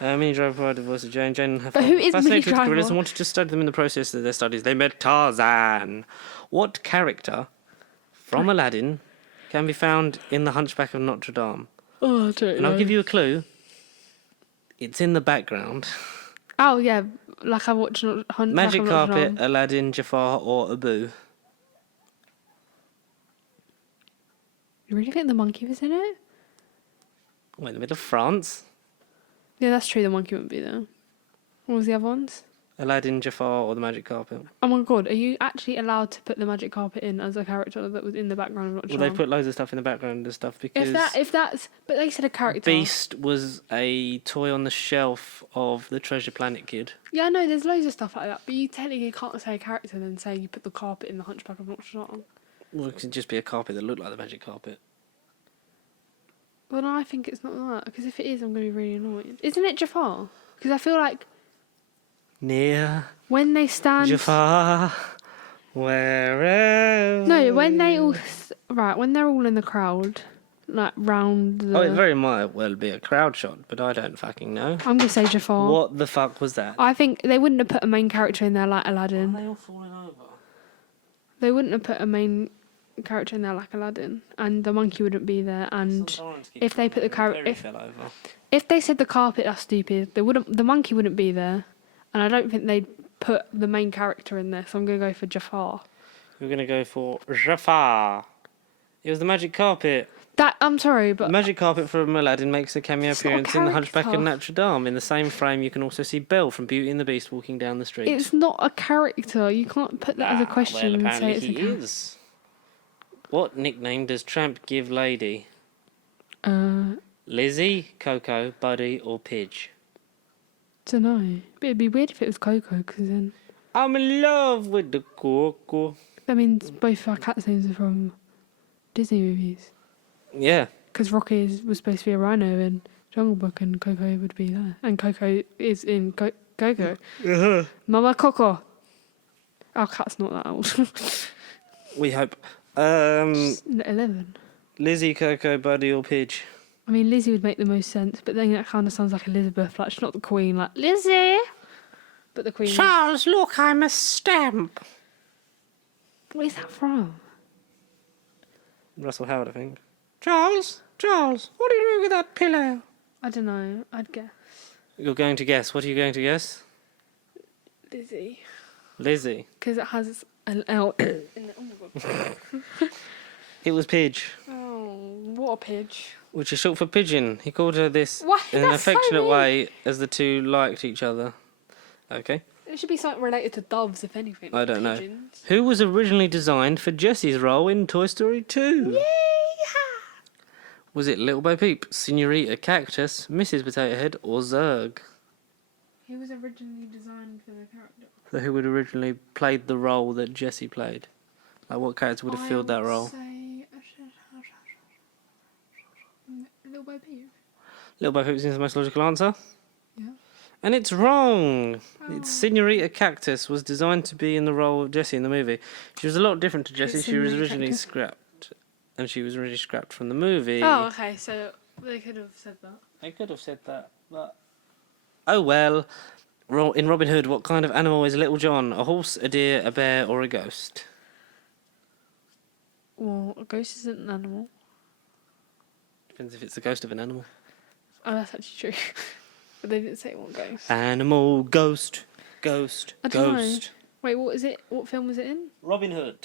Minnie Driver provided the voice of Jane. Jane had But who is fascinated Minnie with gorillas Driver? and wanted to study them in the process of their studies. They met Tarzan. What character from Aladdin can be found in The Hunchback of Notre Dame? Oh, I don't And I'll give you a clue. It's in the background. Oh yeah, like I watched Magic Carpet, Aladdin, Jafar, or Abu. You really think the monkey was in it? We're in the middle of France. Yeah, that's true. The monkey wouldn't be there. What was the other ones? Aladdin, Jafar, or the Magic Carpet. Oh my god, are you actually allowed to put the magic carpet in as a character that was in the background of Notre Well, Dame? they put loads of stuff in the background and stuff because if that's, but they said a character. Beast was a toy on the shelf of the Treasure Planet kid. Yeah, no, there's loads of stuff like that, but you technically can't say a character and then say you put the carpet in the Hunchback of Notre Dame. Well, it could just be a carpet that looked like the Magic Carpet. Well, no, I think it's not that, because if it is, I'm going to be really annoyed. Isn't it Jafar? Because I feel like Near when they stand... Jafar, wherever. No, when they all... Right, when they're all in the crowd, like round the. Oh, it very might well be a crowd shot, but I don't fucking know. I'm gonna say Jafar. What the fuck was that? I think they wouldn't have put a main character in there like Aladdin. Are they all falling over? They wouldn't have put a main character in there like Aladdin, and the monkey wouldn't be there. And if they put the carrot, if they said the carpet, that's stupid. They wouldn't. The monkey wouldn't be there, and I don't think they'd put the main character in there. So I'm gonna go for Jafar. You're gonna go for Jafar. It was the magic carpet. That I'm sorry, The but magic carpet from Aladdin makes a cameo It's not a appearance in The Hunchback of character. Notre Dame. In the same frame, you can also see Belle from Beauty and the Beast walking down the street. it's not a character. You can't put that as a question Well, and say apparently it's a he character. is. What nickname does Tramp give Lady? Lizzie, Coco, Buddy, or Pidge? Don't know. But it'd be weird if it was Coco, because then I'm in love with the Coco. that means both our cats' names are from Disney movies. Yeah. Because Rocky was supposed to be a rhino in Jungle Book, and Coco would be there. And Coco is in Coco. Mama Coco. Our cat's not that old. We hope. She's 11. Lizzie, Coco, Buddy, or Pidge? I mean, Lizzie would make the most sense, but then that kind of sounds like Elizabeth. Like, she's not the Queen, like, Lizzie! But the Queen. Charles, look, I'm a stamp. What is that from? Russell Howard, I think. Charles, what are you doing with that pillow? I don't know. I'd guess. You're going to guess. What are you going to guess? Lizzie. Lizzie. Because it has an L in it. Oh my god. It was Pidge, Oh, what a pidge. which is short for pigeon. He called her this Why? in an That's so affectionate mean. way as the two liked each other. Okay. It should be something related to doves, if anything. I don't know. Pigeons. Who was originally designed for Jessie's role in Toy Story 2? Yay! Was it Little Bo Peep, Senorita Cactus, Mrs. Potato Head, or Zurg? He was originally designed for the character. So who would originally played the role that Jessie played? Like what character would have filled that role? Say Little Bo Peep. Little Bo Peep seems the most logical answer. Yeah. And it's wrong. Oh. It's Senorita Cactus was designed to be in the role of Jessie in the movie. She was a lot different to Jessie. It's She was Senorita originally Cactus. scrapped. And she was originally scrapped from the movie. Oh, okay. So they could have said that. They could have said that, but... Oh well. In Robin Hood, what kind of animal is Little John? A horse, a deer, a bear, or a ghost? Well, a ghost isn't an animal. Depends if it's the ghost of an animal. Oh, that's actually true. But they didn't say what ghost. Animal, ghost, ghost, I don't know. ghost. Wait, what is it? What film was it in? Robin Hood.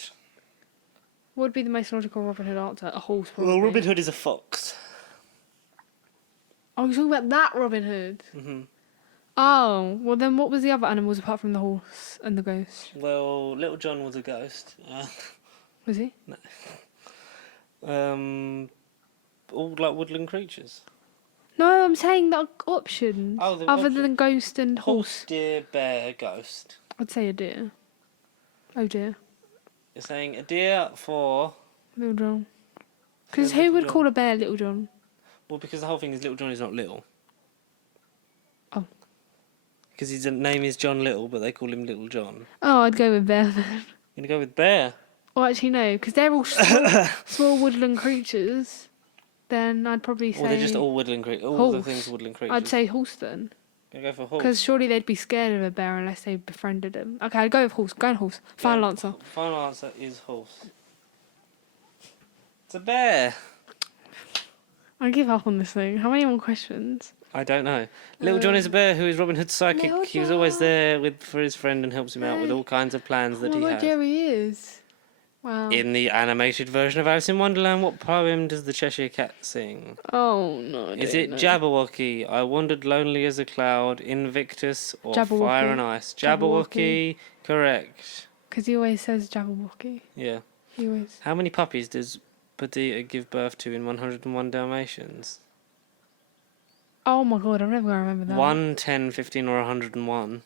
What would be the most logical Robin Hood answer? A horse, probably. Well, Robin Hood is a fox. Oh, you're talking about that Robin Hood? Hmm. Oh, well then what was the other animals apart from the horse and the ghost? Well, Little John was a ghost. Was he? All like woodland creatures. No, I'm saying the options. Oh, the Other option. than ghost and Horse, horse. deer, bear, ghost. I'd say a deer. Oh dear. You're saying a deer for... Little John. Because For who Little would John. call a bear Little John? Well, because the whole thing is Little John is not little. Oh. Because his name is John Little, but they call him Little John. Oh, I'd go with bear then. You're going to go with bear? Well, actually no, because they're all small woodland creatures. Then I'd probably say... Or they're just all woodland creatures. All the horse. things are woodland creatures. I'd say horse then. Gonna go for horse. Because surely they'd be scared of a bear unless they befriended him. Okay, I'd go with horse. Go on horse. Final answer. Final answer is horse. It's a bear. I give up on this thing. How many more questions? I don't know. Little John is a bear who is Robin Hood's psychic. Little He was always John. there for his friend and helps him out with Hey. all kinds of plans that Oh he my has. god, yeah, he is. Wow. In the animated version of Alice in Wonderland, what poem does the Cheshire Cat sing? Oh no. I Is don't it know. Jabberwocky, I wandered lonely as a cloud, Invictus, or Jabberwocky. Fire and Ice? Jabberwocky, correct. Because he always says Jabberwocky. Yeah. He always. How many puppies does Perdita give birth to in 101 Dalmatians? Oh my god, I'm never gonna remember that. 1, 10, 15, or 101?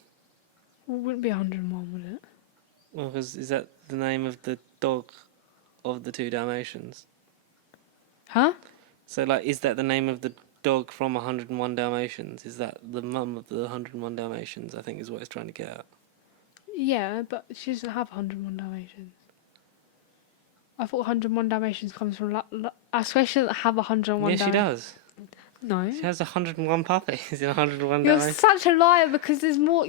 Well, it wouldn't be 101, would it? Well, 'cause is that the name of the dog of the 2 Dalmatians? Huh? So, like, is that the name of the dog from 101 Dalmatians? Is that the mum of the 101 Dalmatians? I think is what it's trying to get at. Yeah, but she doesn't have 101 Dalmatians. I thought 101 Dalmatians comes from I swear she doesn't have 101 Yeah, she does. No. She has 101 puppies in 101 You're days. such a liar because there's more.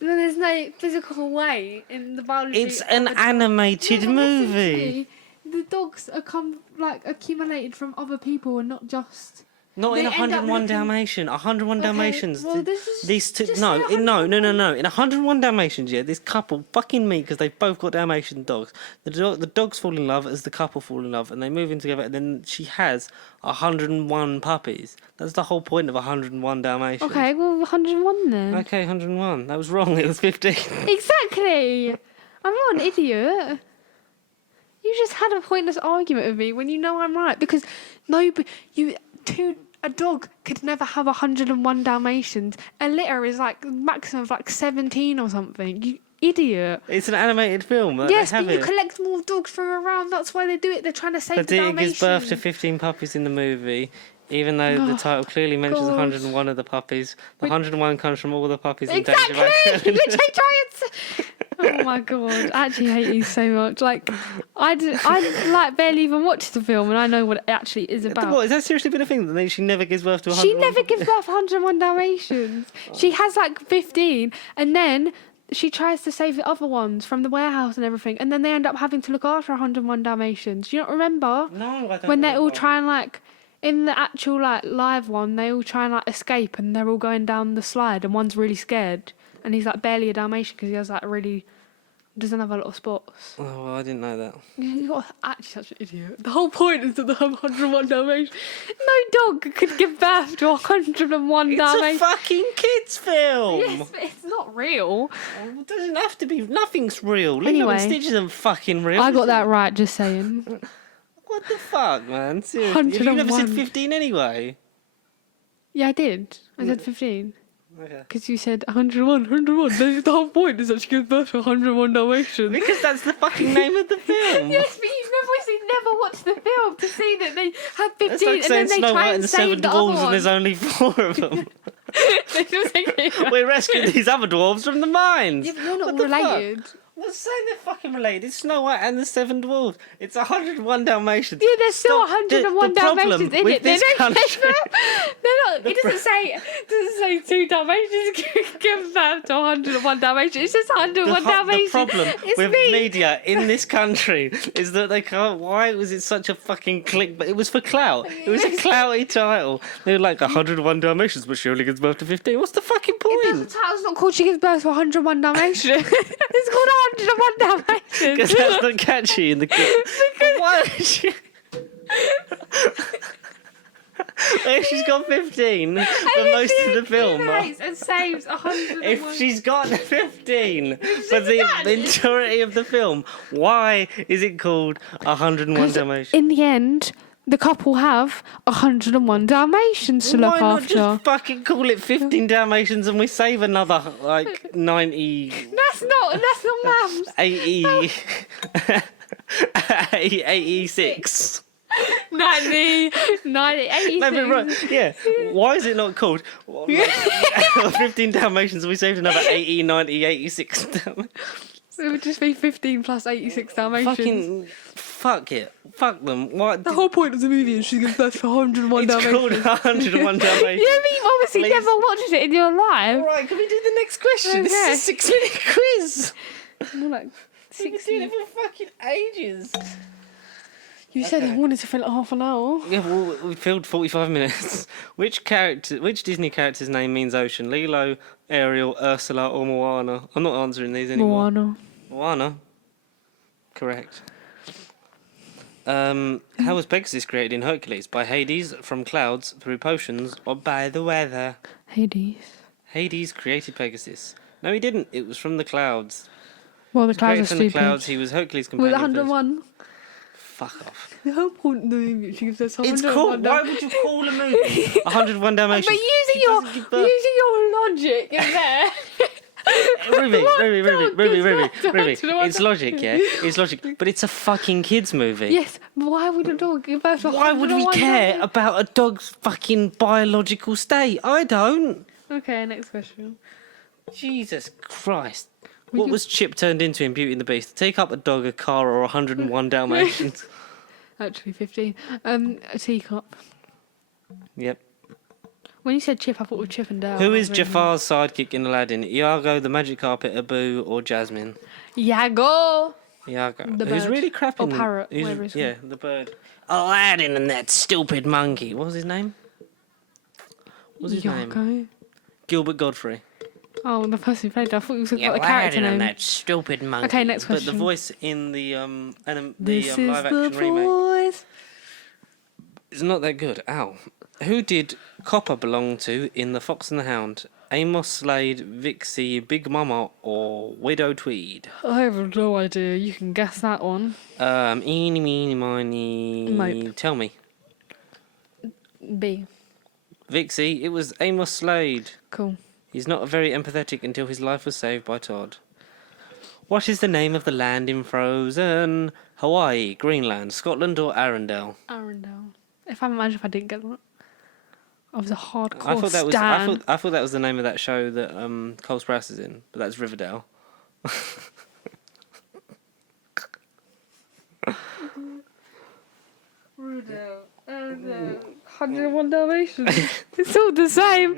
There's no physical way in the biology. It's an animated movie. The dogs are accumulated from other people and not just. Not in They end up 101 looking- Dalmatians. 101 Okay, Dalmatians. well, this is These two. just No, say no. In 101 Dalmatians, yeah, this couple fucking meet because they've both got Dalmatian dogs. The dogs fall in love as the couple fall in love, and they move in together. And then she has 101 puppies. That's the whole point of 101 Dalmatians. Okay, well, 101 then. Okay, 101. That was wrong. It was 15. Exactly. I'm not an idiot. You just had a pointless argument with me when you know I'm right because a dog could never have 101 Dalmatians. A litter is like maximum of like 17 or something. You idiot. It's an animated film. Yes, they have but you it. collect more dogs from around. That's why they do it. They're trying to save the Padilla Dalmatians. gives birth to 15 puppies in the movie, even though the title clearly mentions gosh. 101 of the puppies. The 101 comes from all the puppies in Exactly. danger of accident. Which I try and say. Oh my god! I actually hate you so much. Like, I like barely even watched the film, and I know what it actually is about. What, has that seriously been a thing that she never gives birth to 101? She never gives birth 101 Dalmatians. She has like 15, and then she tries to save the other ones from the warehouse and everything, and then they end up having to look after 101 Dalmatians. Do you not remember? No, I don't. When they all try and like. In the actual like live one, they all try and like escape, and they're all going down the slide, and one's really scared, and he's like barely a Dalmatian because he has like really doesn't have a lot of spots. Oh, well, I didn't know that. You're actually such an idiot. The whole point is that they have 101 Dalmatians. No dog could give birth to 101 Dalmatians. It's a fucking kids' film. Yes, but it's not real. It doesn't have to be. Nothing's real. Lilo Anyway, and Stitch isn't fucking real. I got is that it? right, just saying. What the fuck, man? Seriously, you never said 101. 15 anyway. Yeah, I did. I said 15. Okay. Because you said 101. The whole point is that she gives birth to 101 Dalmatians. Because that's the fucking name of the film. Yes, but you've never watched the film to see that they have 15 It's like and saying then they Snow try White and and the save Seven the other Dwarves and one. there's only 4 of them. They just think- We're rescuing these other dwarves from the mines. Yeah, but you're not What the related. fuck? What's saying they're fucking related? It's Snow White and the 7 Dwarves. It's 101 Dalmatians. Yeah, there's still Stop. 101 the problem Dalmatians in with it. They're this country. not. It doesn't say 2 Dalmatians give birth to 101 Dalmatians. It's just 101 The Dalmatians. problem It's with me. media in this country is that they can't. Why was it such a fucking click? But it was for clout. It was a clouty title. They were like 101 Dalmatians, but she only gives birth to 15. What's the fucking The point? title's not called She Gives Birth to 101 Dalmatians. It's called 101 Dalmatians. Because that's not catchy in the clip. Why? Is she... If she's got 15 for most of the film. And saves 101. If she's got 15 for the majority of the film, why is it called 101 Dalmatians? In the end, the couple have 101 Dalmatians to Why look not after. just fucking call it 15 Dalmatians and we save another, like, 90... That's not maths. 80... 86. 90, 86. No, but right, yeah. Why is it not called 15 Dalmatians and we saved another 80, 90, 86 Dalmatians? It would just be 15 plus 86 Dalmatians. Fucking... Fuck it. Fuck them. What? The whole point of the movie is she gives birth to 101 It's Dalmatians. called 101 Dalmatians. Yeah, but you've obviously Please. never watched it in your life. Alright, can we do the next question? This Okay. is a 6-minute quiz. More like We've been 60. doing it for fucking ages. You said I wanted to fill it half an hour. Yeah, well, we filled 45 minutes. Which Disney character's name means ocean? Lilo, Ariel, Ursula, or Moana? I'm not answering these anymore. Moana. Moana. Correct. How was Pegasus created in Hercules? By Hades, from clouds, through potions, or by the weather? Hades. Hades created Pegasus. No, he didn't. It was from the clouds. Well, the He was clouds created are from the stupid. clouds. He was Hercules' With companion. for this- 101. Fuck off. The whole point of the movie, she gives us It's 101 called. Why would you call a movie 101 Dalmatians? But She doesn't give birth. using your logic in there. Ruby, What dog gives birth to It's logic, yeah? It's logic. But it's a fucking kids movie. Yes, but why would a dog give birth to Why would we 101 care Dalmatians? about a dog's fucking biological state? I don't. Okay, next question. Jesus Christ. What was Chip turned into in Beauty and the Beast? Take up a dog, a car, or 101 Dalmatians? Actually, 15. A teacup. Yep. When you said Chip, I thought of Chip and Dale. Who is Jafar's sidekick in Aladdin? Iago, the magic carpet, Abu, or Jasmine? Yago! Iago. The Who's bird. really crap Or in... parrot, who's- whatever it's Yeah, the bird. Aladdin and that stupid monkey. What was his name? What was his name? Yago. Gilbert Godfrey. Oh, the person who played it. I thought you said Yeah, about the character Aladdin and name. that stupid monkey. Okay, next But the question. voice in the This is live the action remake voice. is not that good. Ow. Who did Copper belong to in The Fox and the Hound? Amos Slade, Vixie, Big Mama, or Widow Tweed? I have no idea. You can guess that one. Eeny, meeny, miny. Mope. Tell me. B. Vixie, it was Amos Slade. Cool. He's not very empathetic until his life was saved by Todd. What is the name of the land in Frozen? Hawaii, Greenland, Scotland, or Arendelle? Arendelle. If I imagine if I didn't get that. I was a hardcore I thought that was stan. I thought that was the name of that show that Cole Sprouse is in, but that's Riverdale. Rudolph. 101 Dalmatians. It's all the same.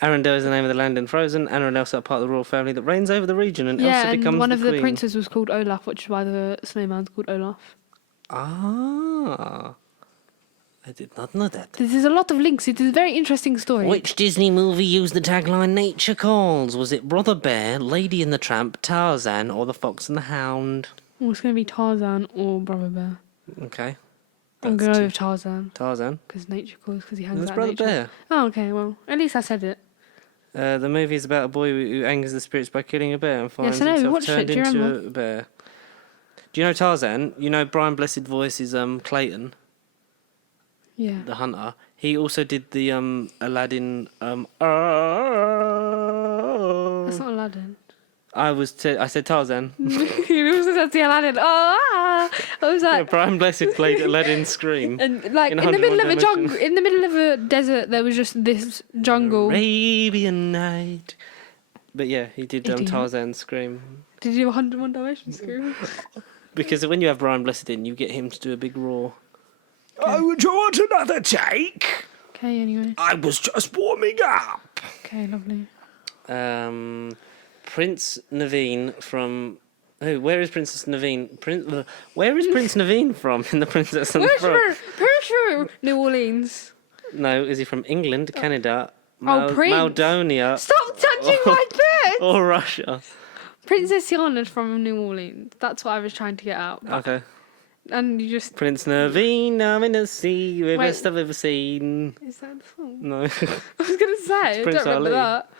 Arendelle is the name of the land in Frozen. Arendelle's a part of the royal family that reigns over the region, and Yeah, Elsa and becomes one the of queen. the princes was called Olaf, which is why the snowman's called Olaf. Ah, I did not know that. There's a lot of links. It is a very interesting story. Which Disney movie used the tagline "Nature Calls"? Was it Brother Bear, Lady and the Tramp, Tarzan, or The Fox and the Hound? Oh, it's going to be Tarzan or Brother Bear. Okay, I'm that's going to go two. with Tarzan. Tarzan. Because nature calls, because he hangs That's out Brother in nature. Bear. Oh, okay, well, at least I said it. The movie is about a boy who angers the spirits by killing a bear and finds I know, we himself watched it, turned do you into remember? a bear. Do you know Tarzan? You know Brian Blessed voice is Clayton, Yeah. the hunter. He also did the Aladdin. That's not Aladdin. I said Tarzan. He also said the Aladdin. I was Yeah, like... Brian Blessed played Aladdin's scream. And like in in the middle of a 101 jungle, in the middle of a desert, there was just this jungle. Arabian Night. But yeah, he did Idiot. Tarzan's scream. Did you do 101 Dalmatians scream? Because when you have Brian Blessed in, you get him to do a big roar. Oh, would you want another take? Okay, anyway. I was just warming up. Okay, lovely. Prince Naveen from... Oh, where is Princess Naveen? Where is Prince Naveen from in The Princess and the Frog? Where's New Orleans. No, is he from England, Canada, Prince. Maldonia, Stop touching my bed! or Russia? Princess Tiana's from New Orleans. That's what I was trying to get out. Okay. And you just... Prince Naveen, I'm in the sea, the Wait. best I've ever seen. Is that the song? No. I was going to say, I Prince don't remember Ali. that.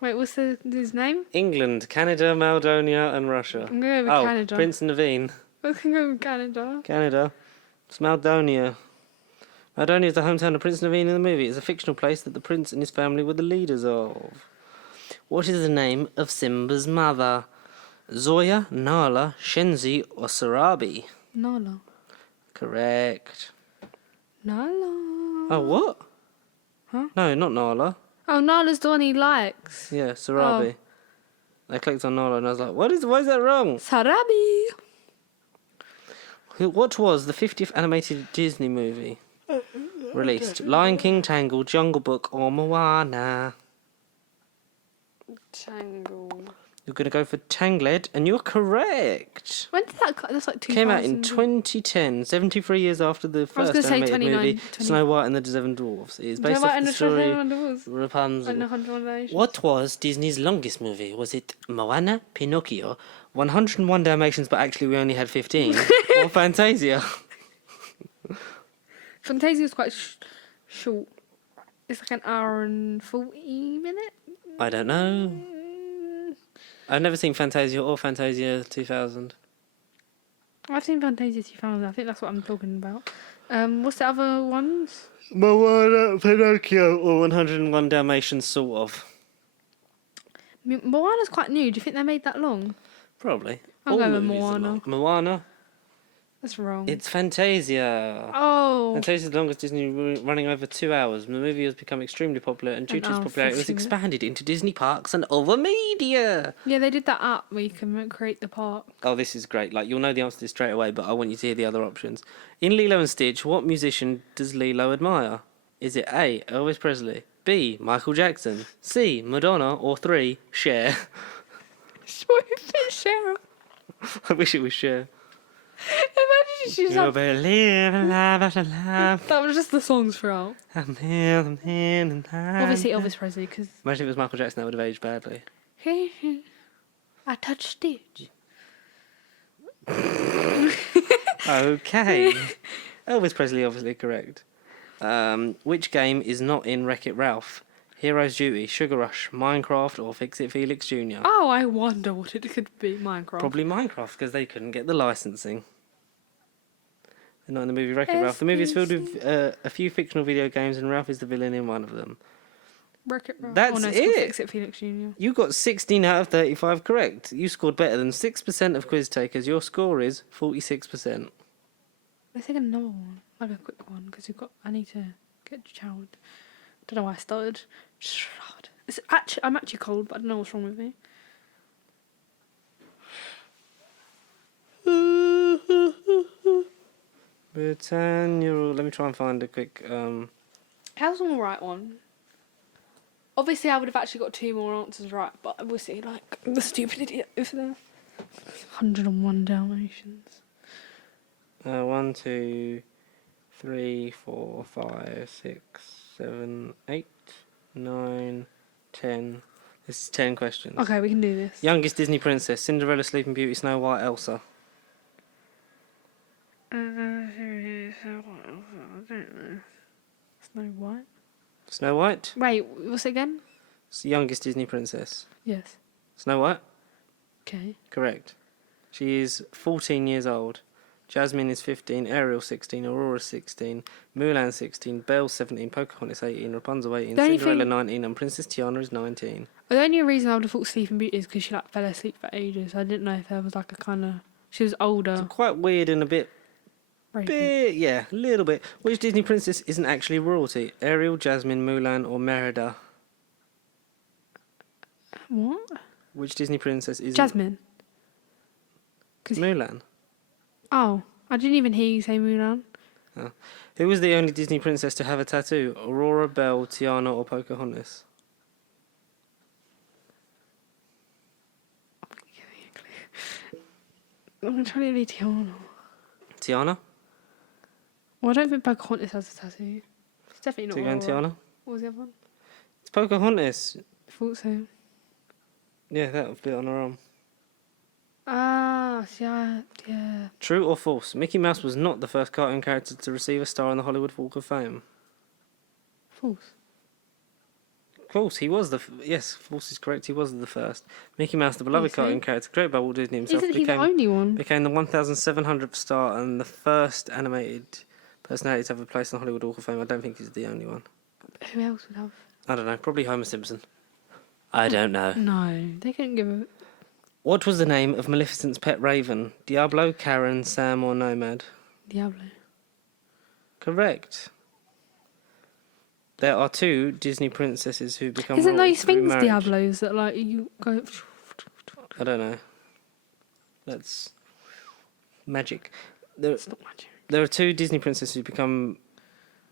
Wait, what's his name? England, Canada, Maldonia, and Russia. I'm going to go Oh, with Canada. Prince Naveen. I was going to go with Canada. Canada. It's Maldonia. Maldonia is the hometown of Prince Naveen in the movie. It's a fictional place that the prince and his family were the leaders of. What is the name of Simba's mother? Zoya, Nala, Shenzi, or Sarabi? Nala. Correct. Nala. Oh, what? Huh? No, not Nala. Oh, Nala's the one he likes. Yeah, Sarabi. I clicked on Nala and I was like, why is that wrong? Sarabi. What was the 50th animated Disney movie released? Lion King, Tangled, Jungle Book, or Moana? Tangle. You're going to go for Tangled, and you're correct. When did that come? That's like 2000. Came out in 2010, 73 years after the first gonna say animated 29, movie, 20. Snow White and the Seven Dwarfs. It is based Snow White off and the the Treasure story and the Woods. Rapunzel. And the 101 Dalmatians. What was Disney's longest movie? Was it Moana, Pinocchio, 101 Dalmatians, but actually we only had 15, or Fantasia? Fantasia is quite short. It's like an hour and 40 minutes. I don't know. I've never seen Fantasia or Fantasia 2000. I've seen Fantasia 2000. I think that's what I'm talking about. What's the other ones? Moana, Pinocchio, or 101 Dalmatians, sort of. Moana's quite new. Do you think they made that long? Probably. I'll All go with movies are Moana. long. Moana. That's wrong. It's Fantasia. Oh. Fantasia is the longest Disney movie, running over 2 hours. The movie has become extremely popular, and due to its hour, popularity, it was 50 minutes. expanded into Disney parks and other media. Yeah, they did that app where you can create the park. Oh, this is great. Like, you'll know the answer to this straight away, but I want you to hear the other options. In Lilo and Stitch, what musician does Lilo admire? Is it A, Elvis Presley, B, Michael Jackson, C, Madonna, or 3, Cher? Cheryl. I wish it was Cher. Imagine she's You'll like, believe in love after love. that was just the songs throughout. I'm here, I'm here, and Obviously Elvis Presley, because Imagine if it was Michael Jackson, that would have aged badly. I touched Stitch. Okay. Elvis Presley, obviously correct. Which game is not in Wreck-It Ralph? Hero's Duty, Sugar Rush, Minecraft, or Fix It Felix Jr.? Oh, I wonder what it could be. Minecraft. Probably Minecraft, because they couldn't get the licensing. They're not in the movie Wreck-It Ralph. The movie is filled with a few fictional video games, and Ralph is the villain in one of them. Wreck-It Ralph. That's oh, no, it. Fix It Felix Jr. You got 16 out of 35 correct. You scored better than 6% of quiz takers. Your score is 46%. Let's take another one, like a quick one, because I need to get showered. Don't know why I started. I'm actually cold, but I don't know what's wrong with me. Britannia. Let me try and find a quick. How's an alright one? Obviously, I would have actually got 2 more answers right, but we'll see. Like the stupid idiot over there. 101 Dalmatians. 1, 2, 3, 4, 5, 6, 7, 8, 9, 10. This is 10 questions. Okay, we can do this. Youngest Disney princess: Cinderella, Sleeping Beauty, Snow White, Elsa. Snow White. Snow White? Wait, what's it again? It's the youngest Disney princess. Yes. Snow White? Okay. Correct. She is 14 years old. Jasmine is 15, Ariel 16, Aurora 16, Mulan 16, Belle 17, Pocahontas 18, Rapunzel 18, The only Cinderella thing- 19, and Princess Tiana is 19. The only reason I would have thought Sleeping Beauty is because she like fell asleep for ages. I didn't know if there was like a kind of. She was older. So quite weird and a bit, Rapey. yeah, a little bit. Which Disney princess isn't actually royalty? Ariel, Jasmine, Mulan, or Merida? What? Which Disney princess isn't? Jasmine. Mulan. Oh, I didn't even hear you say Mulan. Who was the only Disney princess to have a tattoo? Aurora, Belle, Tiana, or Pocahontas? I'm going to try to be Tiana. Tiana? Well, I don't think Pocahontas has a tattoo. It's definitely So not you're going Aurora. Tiana? What was the other one? It's Pocahontas. I thought so. Yeah, that would be on her arm. Ah, see, yeah. True or false? Mickey Mouse was not the first cartoon character to receive a star on the Hollywood Walk of Fame. False. False, he was yes, false is correct, he was the first. Mickey Mouse, the beloved see? cartoon character created by Walt Disney himself, Isn't he the only one? became the 1,700th star and the first animated personality to have a place on the Hollywood Walk of Fame. I don't think he's the only one. Who else would have? I don't know, probably Homer Simpson. I don't know. No, they couldn't give a... What was the name of Maleficent's pet raven? Diablo, Karen, Sam, or Nomad? Diablo. Correct. There are 2 Disney princesses who become Isn't royal those through Sphinx marriage. Diablos that, like, you go... I don't know. That's magic. There, It's not magic. there are 2 Disney princesses who become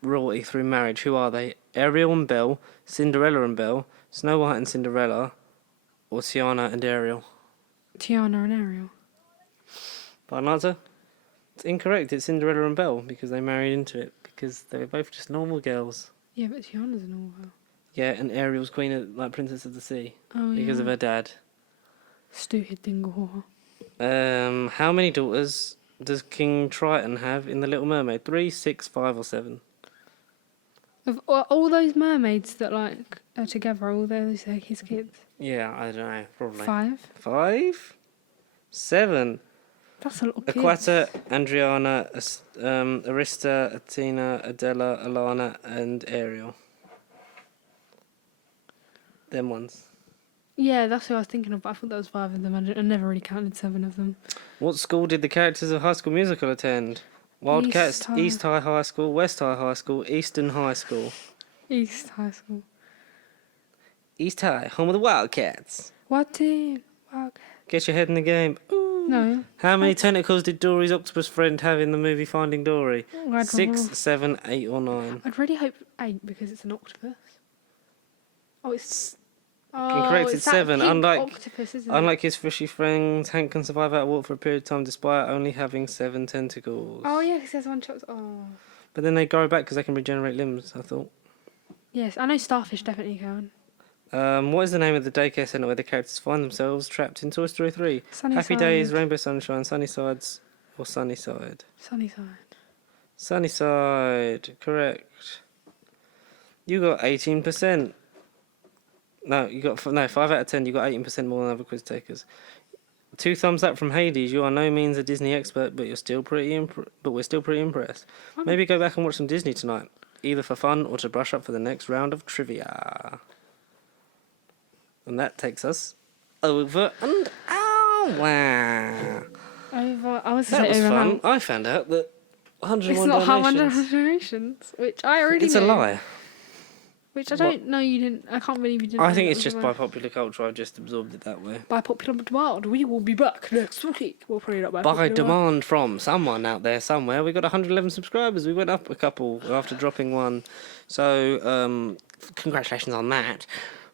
royalty through marriage. Who are they? Ariel and Belle, Cinderella and Belle, Snow White and Cinderella, or Tiana and Ariel? Tiana and Ariel. Final answer? It's incorrect. It's Cinderella and Belle because they married into it because they were both just normal girls. Yeah, but Tiana's an all. Yeah, and Ariel's queen of, like, Princess of the Sea Oh, because yeah. of her dad. Stupid dingle. How many daughters does King Triton have in The Little Mermaid? 3, 6, 5, or 7? Of all those mermaids that, like, are together, all those, like, his kids. Yeah, I don't know. Probably 5? 5, 7. That's a lot of kids. Aquata, Andriana, Arista, Athena, Adela, Alana, and Ariel. Them ones. Yeah, that's who I was thinking of, but I thought that was 5 of them. I never really counted 7 of them. What school did the characters of High School Musical attend? Wildcats, East High High School, West High High School, Eastern High School. East High School. East High, home of the Wildcats. What team? Wildcats. Get your head in the game. Ooh. No. How many tentacles did Dory's octopus friend have in the movie Finding Dory? 6, 7, 8 or 9? I'd really hope 8 because it's an octopus. Oh, it's... Incorrect, it's 7. Octopus, Unlike his fishy friends, Hank can survive out of water for a period of time despite only having 7 tentacles. Oh, yeah, because there's one shot. Oh. But then they grow back because they can regenerate limbs, I thought. Yes, I know starfish definitely can. What is the name of the daycare centre where the characters find themselves trapped in Toy Story 3? Happy Days, Rainbow Sunshine, Sunny Sides, or Sunnyside? Sunnyside. Sunnyside, correct. You got 18%. No, 5 out of 10. You got 18% more than other quiz takers. 2 thumbs up from Hades. You are no means a Disney expert, but we're still pretty impressed. Maybe go back and watch some Disney tonight, either for fun or to brush up for the next round of trivia. And that takes us over and over. Over. I was That was over fun. I found out that 101 it's not donations. 100 donations, which I already It's knew. a lie. Which I don't know you didn't. I can't believe you didn't. I know think that it's was just a by lie. popular culture. I've just absorbed it that way. By popular demand. We will be back next week. Well, probably not by By popular demand from someone out there somewhere. We got 111 subscribers. We went up a couple after dropping one. So, congratulations on that.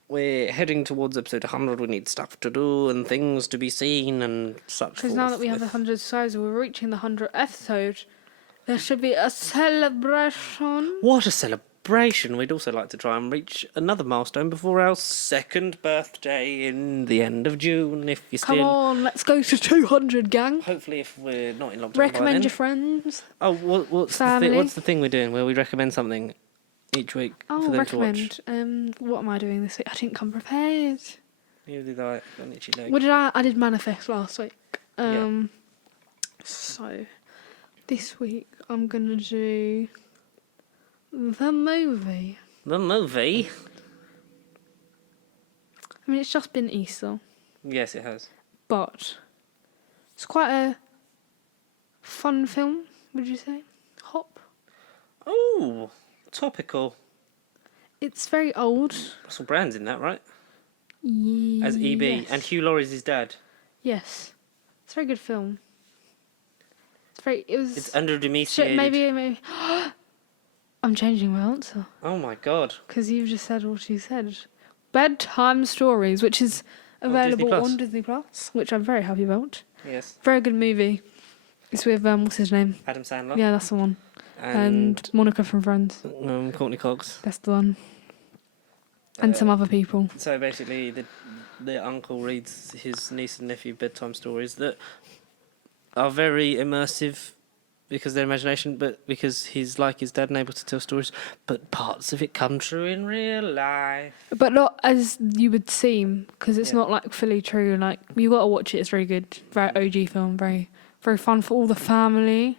We're heading towards episode 100. We need stuff to do and things to be seen and such. Because now that we have 100 subscribers, we're reaching the 100th episode. There should be a celebration. What a celebration! We'd also like to try and reach another milestone before our 2nd birthday in the end of June. If you're Come still, on, let's go to 200, gang. hopefully, if we're not in lockdown, by Recommend then. your friends. Oh, what's Family. what's the thing we're doing where we recommend something each week for them recommend. to watch? What am I doing this week? I didn't come prepared. Neither did I. Got an itchy leg. What did I? I did Manifest last week. Yeah. So this week I'm gonna do the movie. The movie. I mean, it's just been Easter, Yes, it has. but it's quite a fun film. Would you say? Hop. Oh, topical. It's very old. Russell Brand's in that, right? As EB, Yes. and Hugh Laurie's his dad. Yes, it's a very good film. It's very. It was. It's underdemetiated. Maybe. I'm changing my answer Oh my god. because you've just said what you said. Bedtime Stories, which is available Plus. on Disney Plus, which I'm very happy about. Yes. Very good movie. It's with what's his name? Adam Sandler. Yeah, that's the one. And Monica from Friends. Courtney Cox. That's the one. And some other people. So basically, the uncle reads his niece and nephew bedtime stories that are very immersive because of their imagination, but because he's like his dad and able to tell stories, but parts of it come true in real life. But not as you would seem, because it's Yeah. not like fully true. Like you got to watch it. It's very good. Very OG film. Very, very fun for all the family.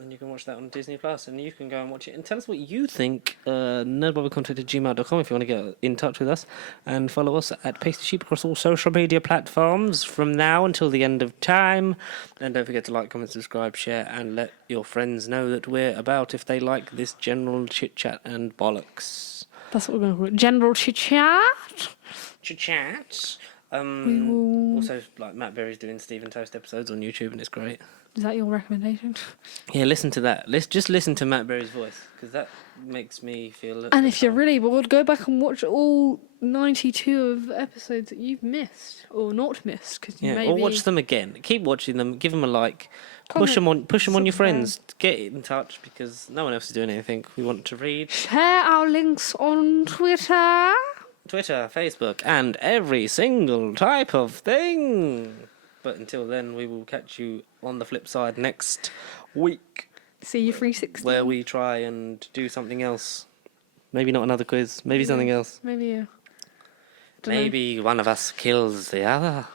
And you can watch that on Disney Plus, and you can go and watch it and tell us what you think. nerdbobbycontact@gmail.com if you want to get in touch with us, and follow us at Pasty Sheep across all social media platforms from now until the end of time. And don't forget to like, comment, subscribe, share, and let your friends know that we're about if they like this general chit chat and bollocks. That's what we're going to call it. General chit chat. Chit chat. We will... Also, like Matt Berry's doing Stephen Toast episodes on YouTube, and it's great. Is that your recommendation? Yeah, listen to that. Let's just listen to Matt Berry's voice, because that makes me feel a little And bit if you're better. really bored, go back and watch all 92 of episodes that you've missed or not missed, because you Yeah, maybe or watch them again. Keep watching them. Give them a like. Push them on your friends. Get in touch because no one else is doing anything. We want to read Share our links on Twitter. Twitter, Facebook, and every single type of thing. But until then, we will catch you on the flip side next week, See you 360. where we try and do something else. Maybe not another quiz. Maybe something else. Maybe yeah. Dunno. Maybe one of us kills the other.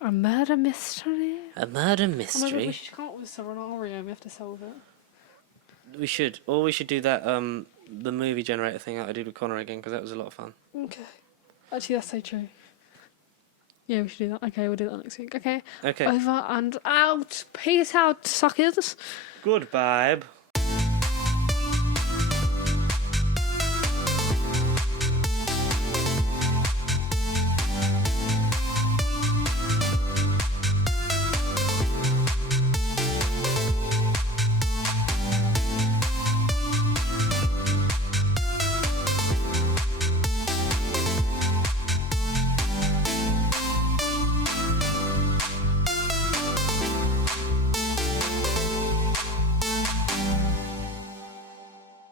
A murder mystery. A murder Oh my god, mystery. we should come up with a scenario. We have to solve it. We should, or we should do that the movie generator thing that I did with Connor again, because that was a lot of fun. Okay. Actually, that's so true. Yeah, we should do that. Okay, we'll do that next week. Okay. Okay. Over and out. Peace out, suckers. Goodbye.